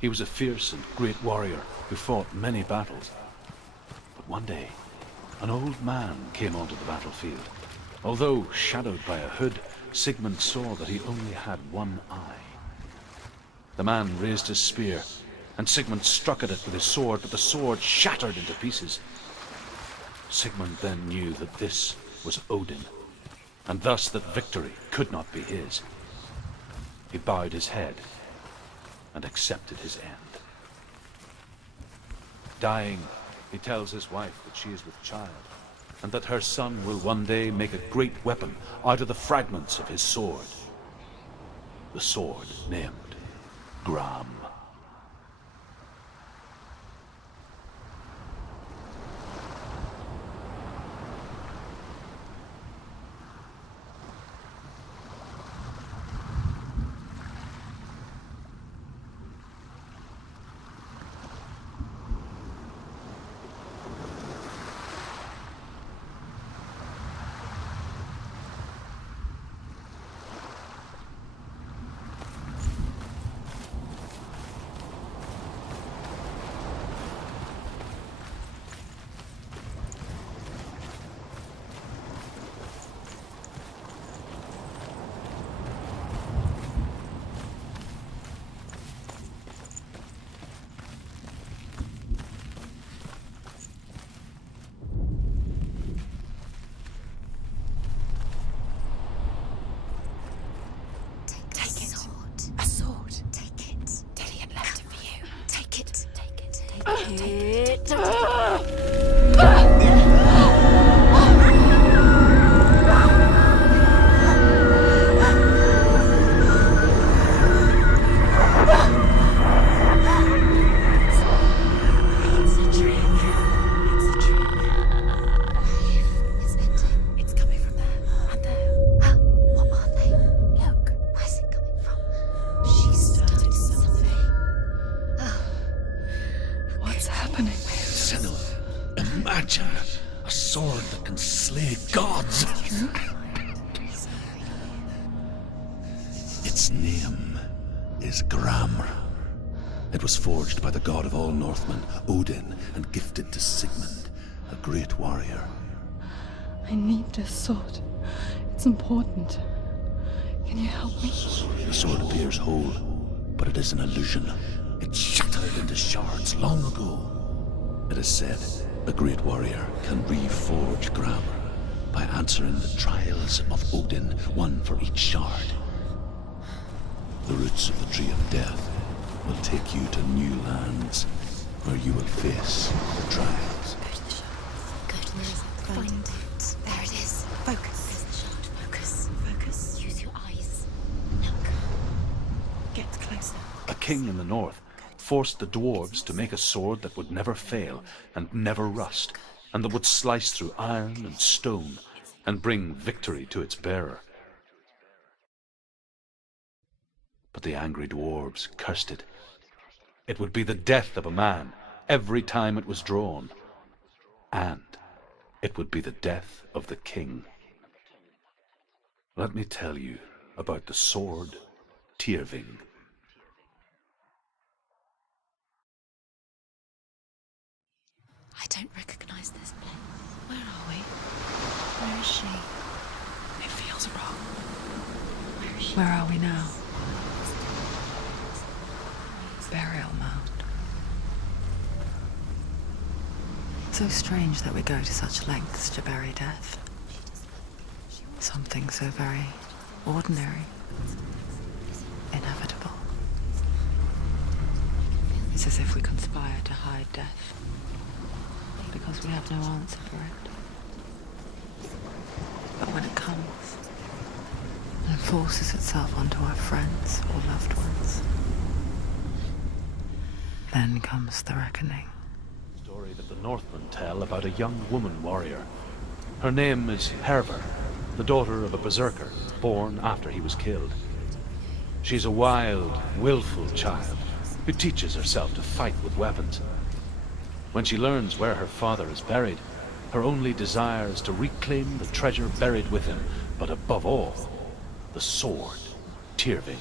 He was a fierce and great warrior who fought many battles. But one day, an old man came onto the battlefield. Although shadowed by a hood, Sigmund saw that he only had one eye. The man raised his spear, and Sigmund struck at it with his sword, but the sword shattered into pieces. Sigmund then knew that this was Odin, and thus that victory could not be his. He bowed his head and accepted his end. Dying, he tells his wife that she is with child, and that her son will one day make a great weapon out of the fragments of his sword. The sword named Gram. happening? Senua, imagine a sword that can slay gods. Its name is Gramr. It was forged by the god of all Northmen, Odin, and gifted to Sigmund, a great warrior. I need this sword. It's important. Can you help me? The sword appears whole, but it is an illusion. It shattered into shards long ago. It is said a great warrior can reforge Gramr by answering the trials of Odin, one for each shard. The roots of the Tree of Death will take you to new lands where you will face the trials. Go to the shard. Go to the shard. Find it. There it is. Focus. There's the shard. Focus. Focus. Use your eyes. Look. Get closer. A king in the north forced the dwarves to make a sword that would never fail and never rust, and that would slice through iron and stone and bring victory to its bearer. But the angry dwarves cursed it. It would be the death of a man every time it was drawn. And it would be the death of the king. Let me tell you about the sword Tyrving. I don't recognize this place. Where are we? Where is she? It feels wrong. Where is she? Where are we now? Burial mound. So strange that we go to such lengths to bury death. Something so very ordinary, inevitable. It's as if we conspire to hide death, because we have no answer for it. But when it comes, and forces itself onto our friends or loved ones, then comes the reckoning. Story that the Northmen tell about a young woman warrior. Her name is Hervor, the daughter of a berserker born after he was killed. She's a wild, willful child who teaches herself to fight with weapons. When she learns where her father is buried, her only desire is to reclaim the treasure buried with him, but above all, the sword Tyrving.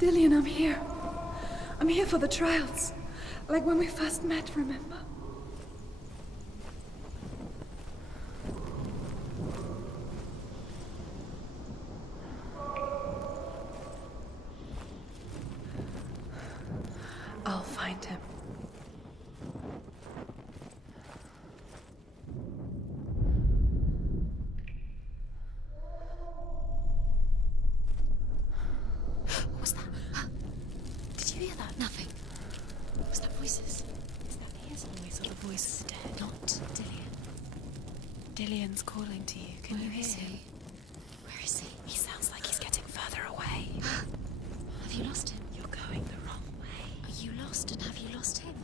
Dillian, I'm here. I'm here for the trials. Like when we first met, remember? I'll find him. What was that? Did you hear that? Nothing. Was that voices? Is that his voice voice is dead. Not Dillian. Dillian's calling to you. Can you hear him? Where is he? He sounds like he's getting further away. Have you lost him? You're going the wrong way. Are you lost, and have you lost him?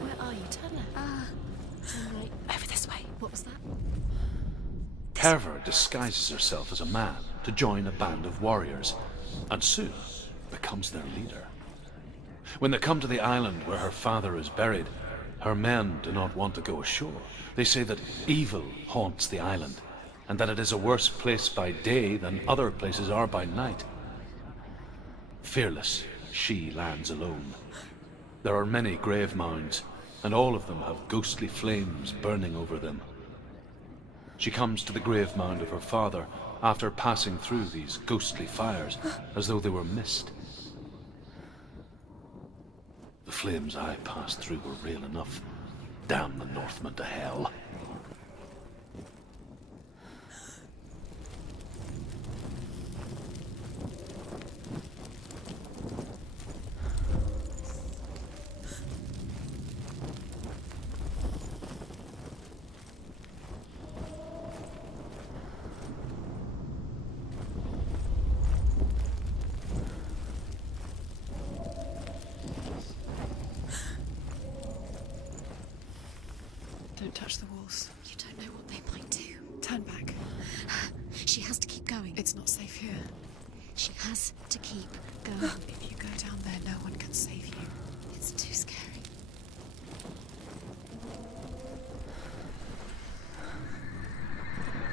Where are you? Turn left. Turn right. Over this way. What was that? Herver disguises herself as a man to join a band of warriors, and soon becomes their leader. When they come to the island where her father is buried, her men do not want to go ashore. They say that evil haunts the island, and that it is a worse place by day than other places are by night. Fearless, she lands alone. There are many grave mounds, and all of them have ghostly flames burning over them. She comes to the grave mound of her father after passing through these ghostly fires as though they were mist. The flames I passed through were real enough. Damn the Northmen to hell. Don't touch the walls. You don't know what they might do. Turn back. She has to keep going. It's not safe here. She has to keep going. If you go down there, no one can save you. It's too scary.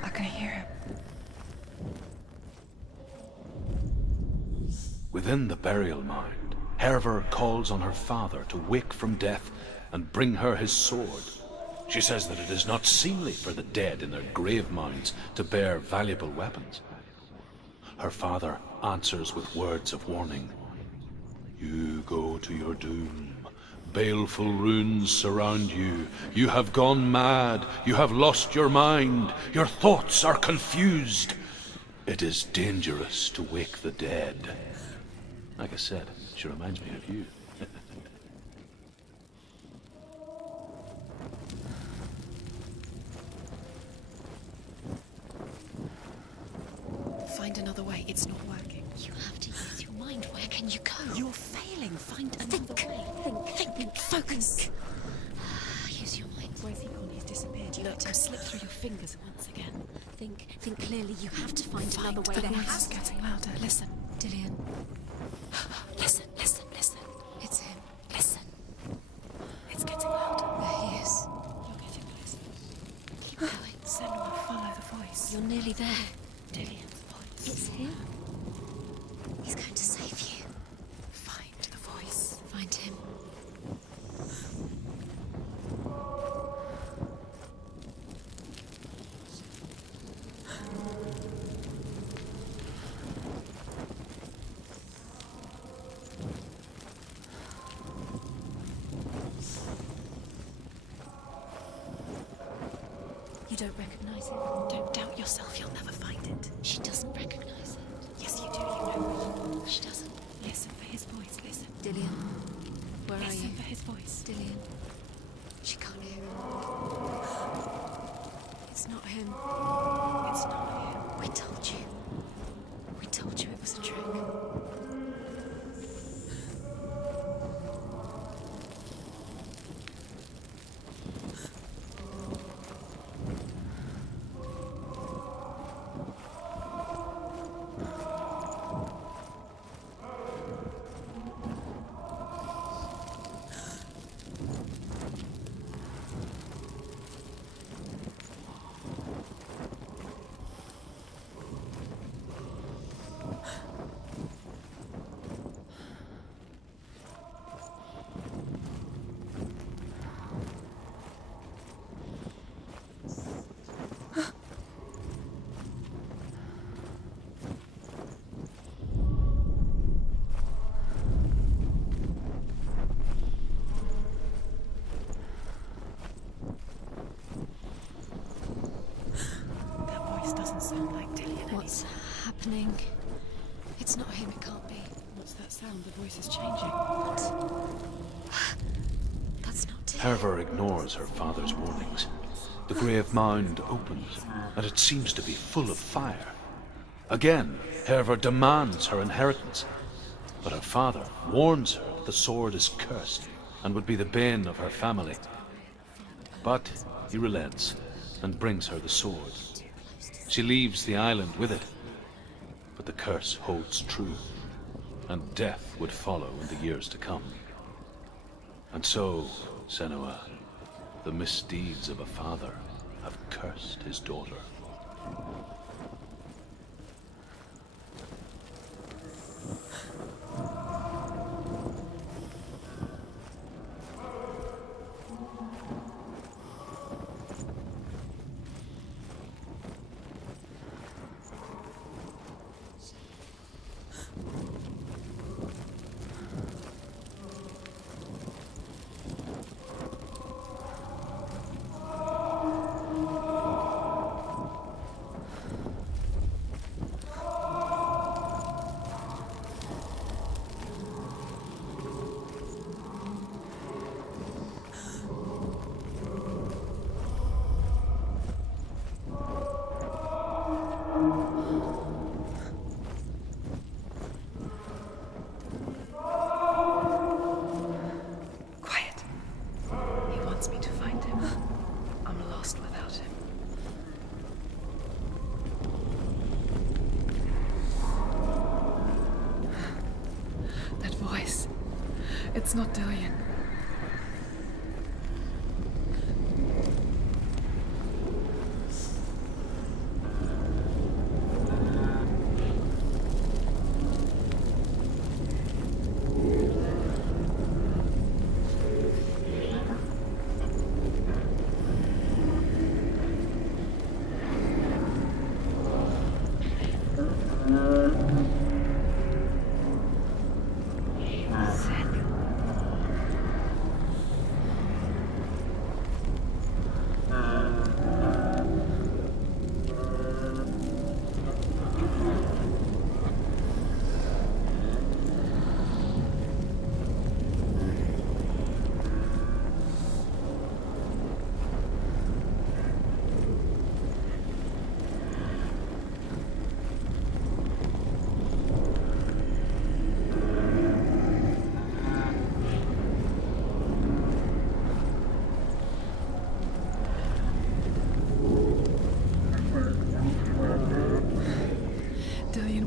I can hear him. Within the burial mound, Herver calls on her father to wake from death and bring her his sword. She says that it is not seemly for the dead in their grave mounds to bear valuable weapons. Her father answers with words of warning. You go to your doom. Baleful runes surround you. You have gone mad. You have lost your mind. Your thoughts are confused. It is dangerous to wake the dead. Like I said, she reminds me of you. Find another way. It's not working. You have to use your mind. Where can you go? You're failing. Find another way. Think. Focus. Use your mind. Where's he gone? He's disappeared. You let him slip through your fingers once again. Think clearly. You have to find another way. The There voice has is to getting louder. Listen. Dillian. Listen. It's him. Listen. It's getting louder. There he is. You're getting closer. Keep going. Senua, follow the voice. You're nearly there. Dillian's voice. It's him. He's going to save you. Find the voice. Find him. You don't recognize it? Don't doubt yourself. You'll never find it. She doesn't recognize it. Yes, you do. You know it. She doesn't. Listen for his voice. Listen. Dillian, where are Listen you? for his voice. Dillian. She can't hear him. It's not him. It's not him. We told you. We told you it was a trick. Doesn't sound like Dillian. What's happening? It's not him, it can't be. What's that sound? The voice is changing. What? That's not Dillian. Hervor ignores her father's warnings. The grave mound opens, and it seems to be full of fire. Again, Hervor demands her inheritance, but her father warns her that the sword is cursed and would be the bane of her family. But he relents and brings her the sword. She leaves the island with it, but the curse holds true, and death would follow in the years to come. And so, Senua, the misdeeds of a father have cursed his daughter. It's not Dillion.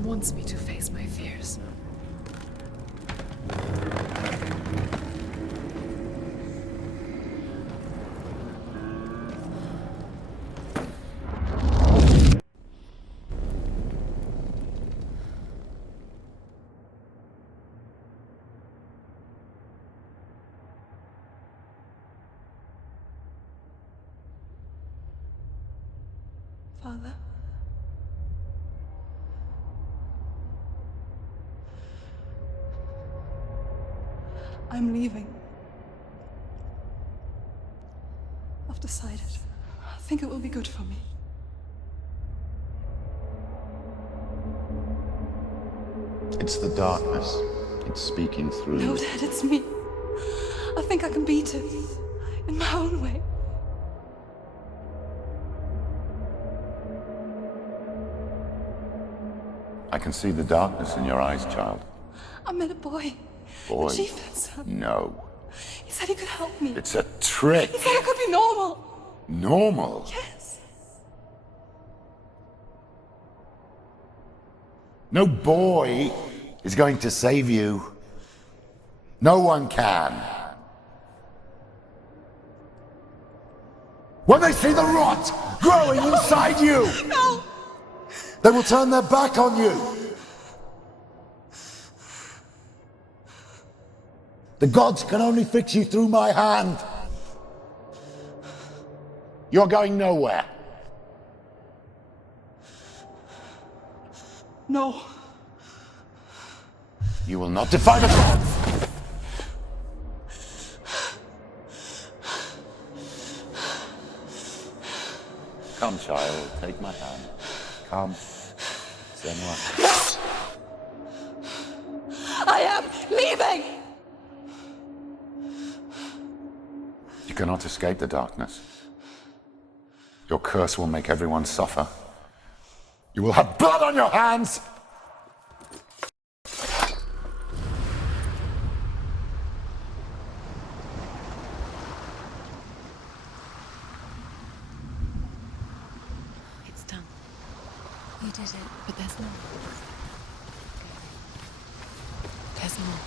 Wants me to face my fears. Father? I'm leaving. I've decided. I think it will be good for me. It's the darkness. It's speaking through No, you. Dad, it's me. I think I can beat it. In my own way. I can see the darkness in your eyes, child. I met a boy. Boy. The chieftain's son. No. He said he could help me. It's a trick. He said I could be normal. Normal? Yes. No boy is going to save you. No one can. When they see the rot growing inside you, No! they will turn their back on you. The gods can only fix you through my hand. You're going nowhere. No. You will not defy the gods. Come, child, take my hand. Come. Senua. I am leaving! You cannot escape the darkness. Your curse will make everyone suffer. You will have blood on your hands! It's done. You did it, but there's more. There's more.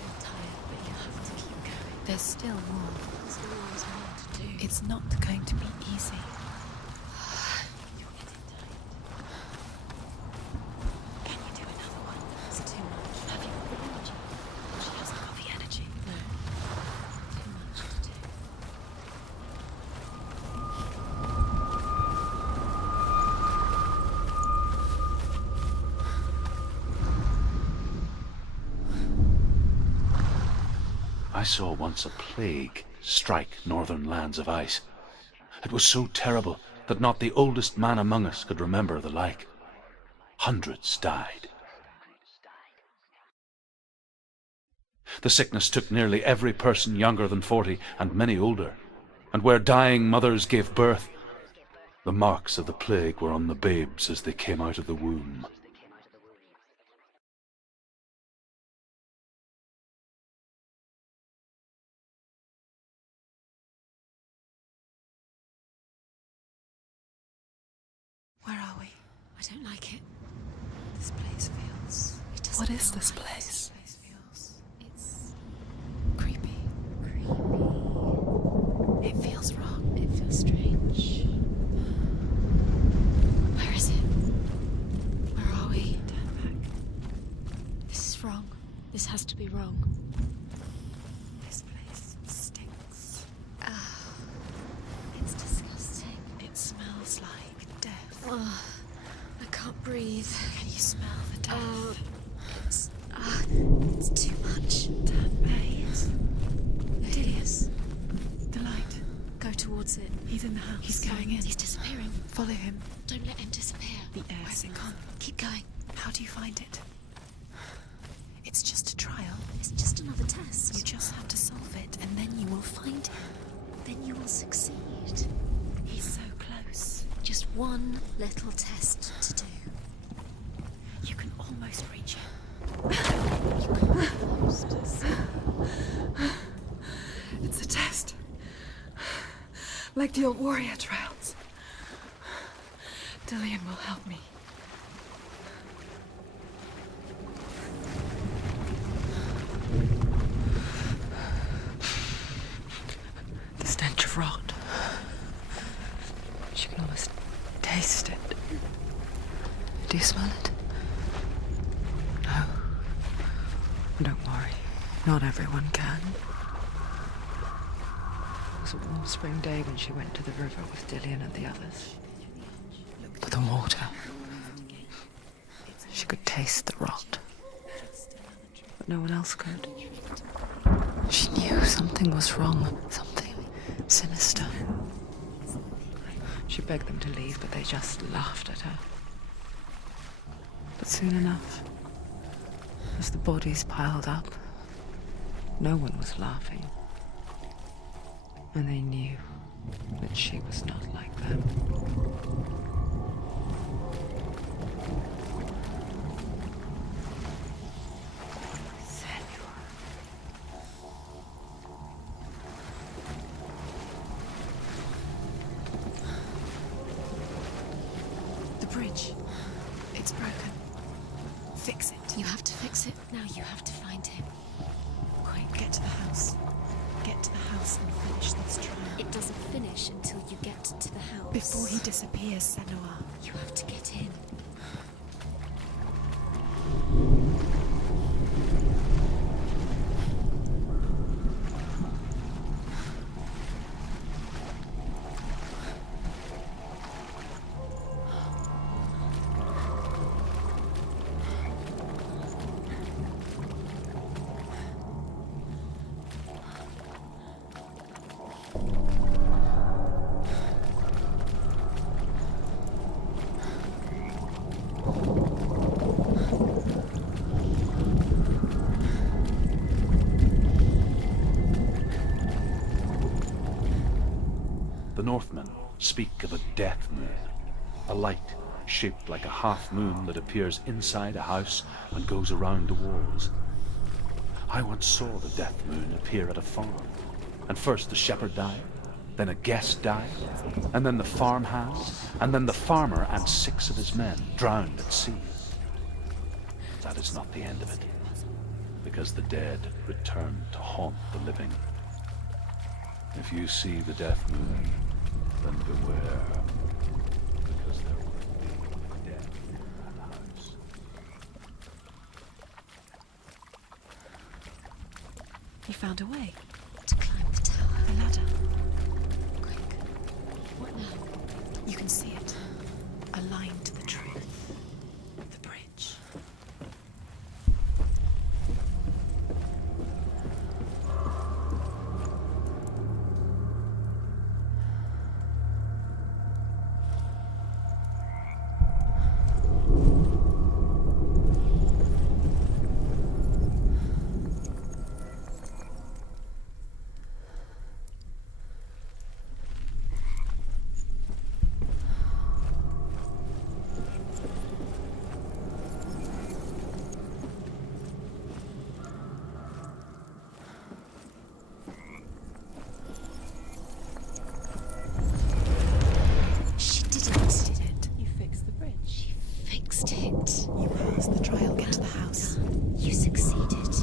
You're tired, but you have to keep going. There's still more. There's always more to do. It's not going to be easy. You're getting tired. Can you do another one? It's too much. Have you got the energy? She hasn't got the energy. No. Too much to do. I saw once a plague strike northern lands of ice. It was so terrible that not the oldest man among us could remember the like. Hundreds died. The sickness took nearly every person younger than 40 and many older, and where dying mothers gave birth, the marks of the plague were on the babes as they came out of the womb. Where are we? I don't like it. This place feels... It doesn't What is feel this right. place? This place feels... It's... creepy. It feels wrong. It feels strange. Where is it? Where are we? Turn back. This is wrong. This has to be wrong. This place stinks. It's disgusting. It smells like death. I can't breathe. Can you smell the death? It's too much. Turn back. Dilius. The light. Go towards it. He's in the house. He's going in. He's disappearing. Follow him. Don't let him disappear. The air. Where's it gone? Keep going. How do you find it? It's just a trial. It's just another test. You just have to solve it, and then you will find him. Then you will succeed. He's so close. Just one little test to do. You can almost reach him. You can almost. It's a test. Like the old warrior trials. Dillion will help me. The stench of rot. She can almost taste it. Do you smell it? No. Don't worry. Not everyone can. It was a warm spring day when she went to the river with Dillion and the others. For the water. She could taste the rot. But no one else could. She knew something was wrong. Something sinister. She begged them to leave, but they just laughed at her. But soon enough, as the bodies piled up, no one was laughing. And they knew that she was not like them. Senua. The bridge. It's broken. Fix it. You have to fix it. Now you have to find him. Quick, get to the house. Get to the house and finish this trial. It doesn't finish until you get to the house. Before he disappears, Senua. You have to get in. The Northmen speak of a death moon, a light shaped like a half moon that appears inside a house and goes around the walls. I once saw the death moon appear at a farm, and first the shepherd died, then a guest died, and then the farmhand, and then the farmer and 6 of his men drowned at sea. That is not the end of it, because the dead return to haunt the living. If you see the death moon, then beware, because there will be death at the house. You found a way. To climb the tower. The ladder. Quick. What now? You can see it. A line to the truth. The bridge. You passed the trial. Get to the house. You succeeded.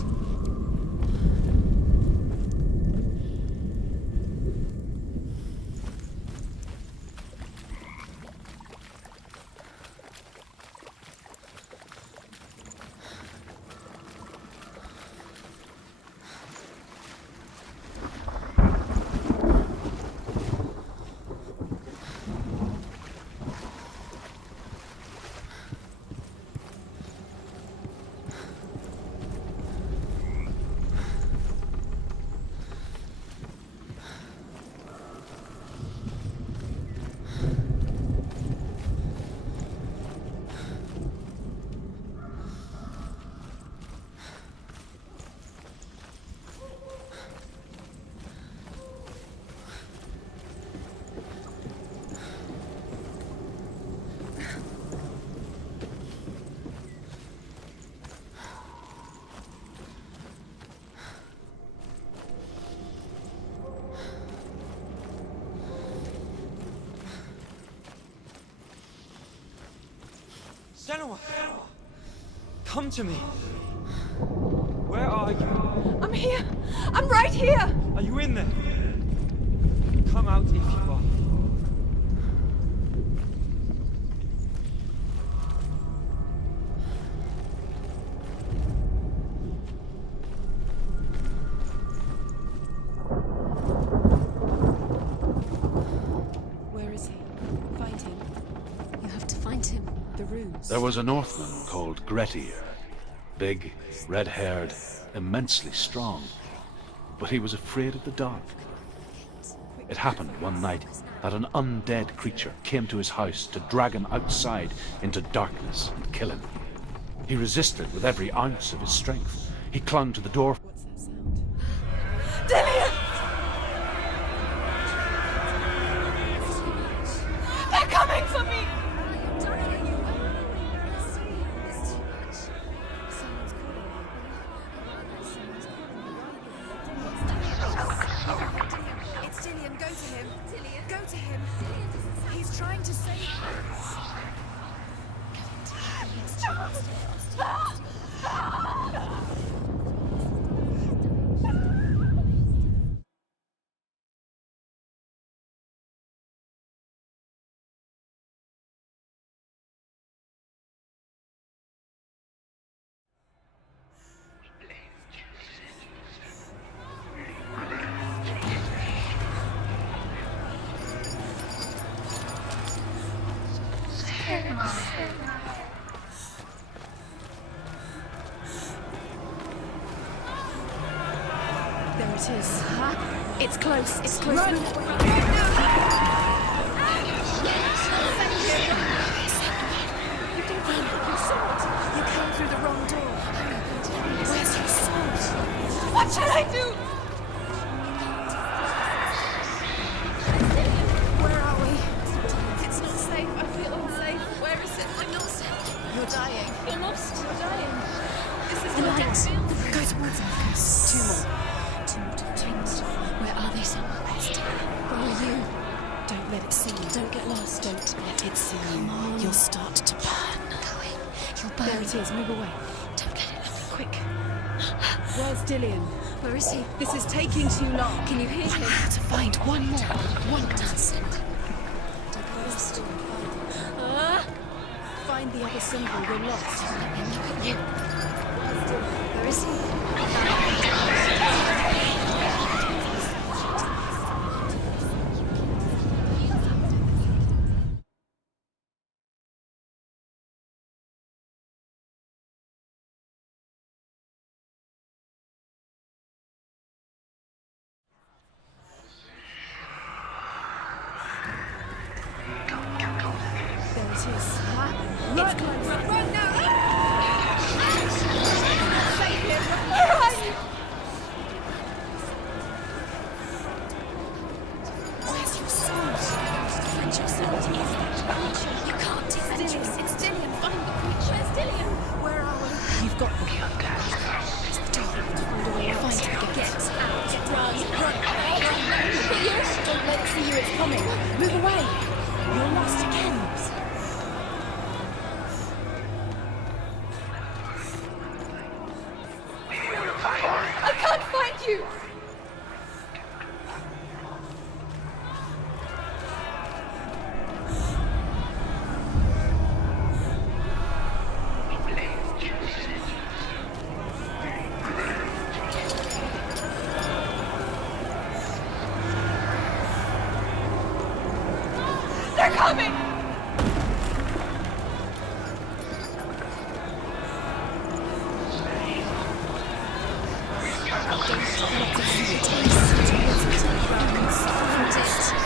Senua! Come to me! Where are you? I'm here! I'm right here! Are you in there? Come out if you are. Where is he? Find him. You have to find him. The runes. There was a Northman called Grettir. Big, red-haired, immensely strong. But he was afraid of the dark. It happened one night that an undead creature came to his house to drag him outside into darkness and kill him. He resisted with every ounce of his strength. He clung to the door. What's that sound? Dillian! They're coming for me! It's Dillian, go to him. Dillian, go to him. He's trying to save us. There it is. It's close. It's close. Run! You didn't run. You saw it. You came through the wrong door. Where's your sword? What shall I do? it see you. Don't get lost. Don't let it see you. Come on. You'll start to burn. Going. You'll burn. There it is. Move away. Don't let it look. Quick. Where's Dillian? Where is he? This is taking too long. Can you hear him? To find one more. One dozen. Don't get lost. Find the other symbol. You're lost. Let me look at you. Where is he? It's close. Run now! Save him! Where are you? Where's your sword? Find your sword. Is that creature? You can't defend yourself. It's Dillian. Find the creature. Where's Dillian? Where are we? You've got me. Where's the door? To find a way out. Find it. Get out. Run. Run. Look at you. Don't let it see you. It's coming. Move away. You're lost again. You. They're coming!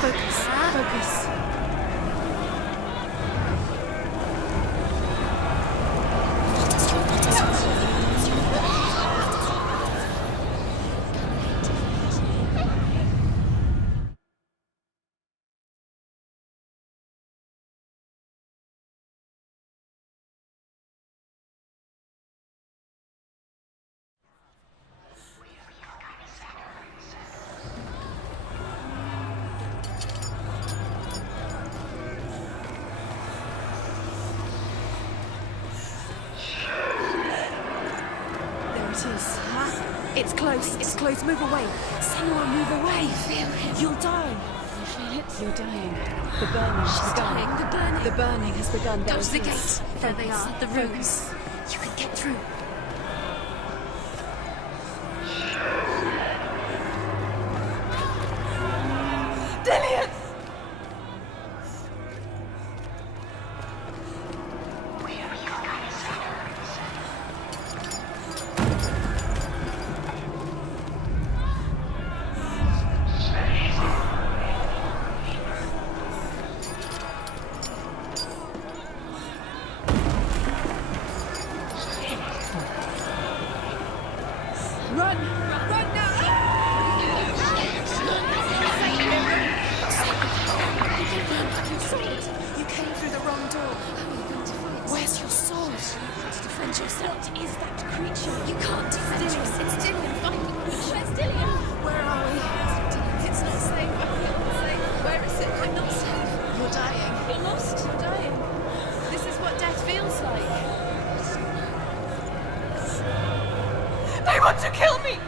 Focus. It's close. It's close. Move away. Senua, move away. Feel him. You'll die. You feel it? You're dying. The burning has begun. Dying. The burning. The burning has begun. Go to the gate. There they are. The rooms. You can get through. Dillian! Run! Run now! You saw it! You came through the wrong door. How are you going to fight? Where's your sword? To defend yourself. What is that creature? You can't defend yourself. It's Dillian. Find the creature. Where's Dillian? Where are we? It's not safe. I feel unsafe. Where is it? I'm not safe. You're dying. You're lost. You're dying. This is what death feels like. They want to kill me!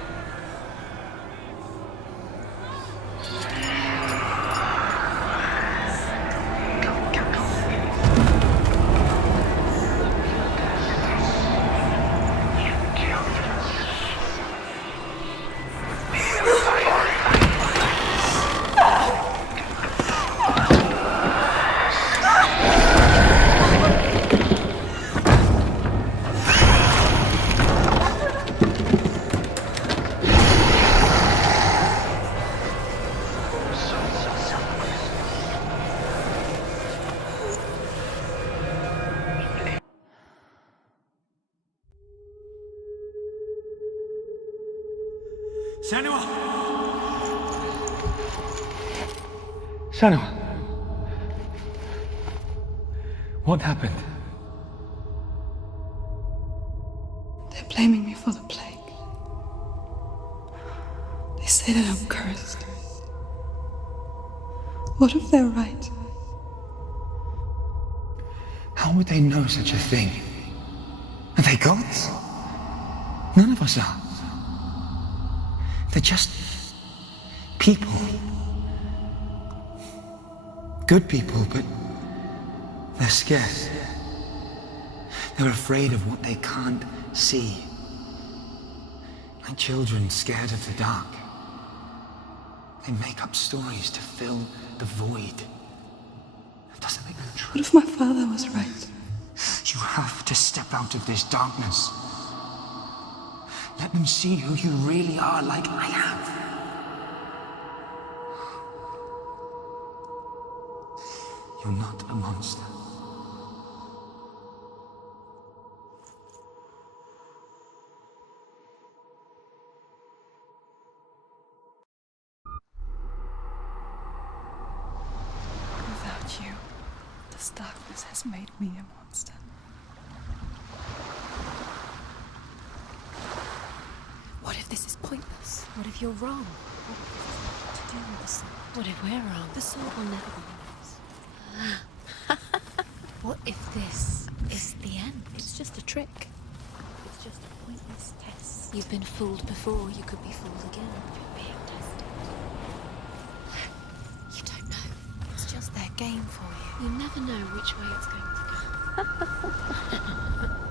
Senua! Senua! What happened? They're blaming me for the plague. They say that I'm cursed. What if they're right? How would they know such a thing? Are they gods? None of us are. They're just people. Good people, but they're scared. They're afraid of what they can't see. Like children scared of the dark. They make up stories to fill the void. That doesn't make them true. What if my father was right? You have to step out of this darkness. Let them see who you really are, like I have. You're not a monster. Without you, this darkness has made me a monster. What if this is pointless? What if you're wrong? What to do with the sword? What if we're wrong? The sword will never be yours. What if this is the end? It's just a trick. It's just a pointless test. You've been fooled before, you could be fooled again. You're being tested. You don't know. It's just their game for you. You never know which way it's going to go.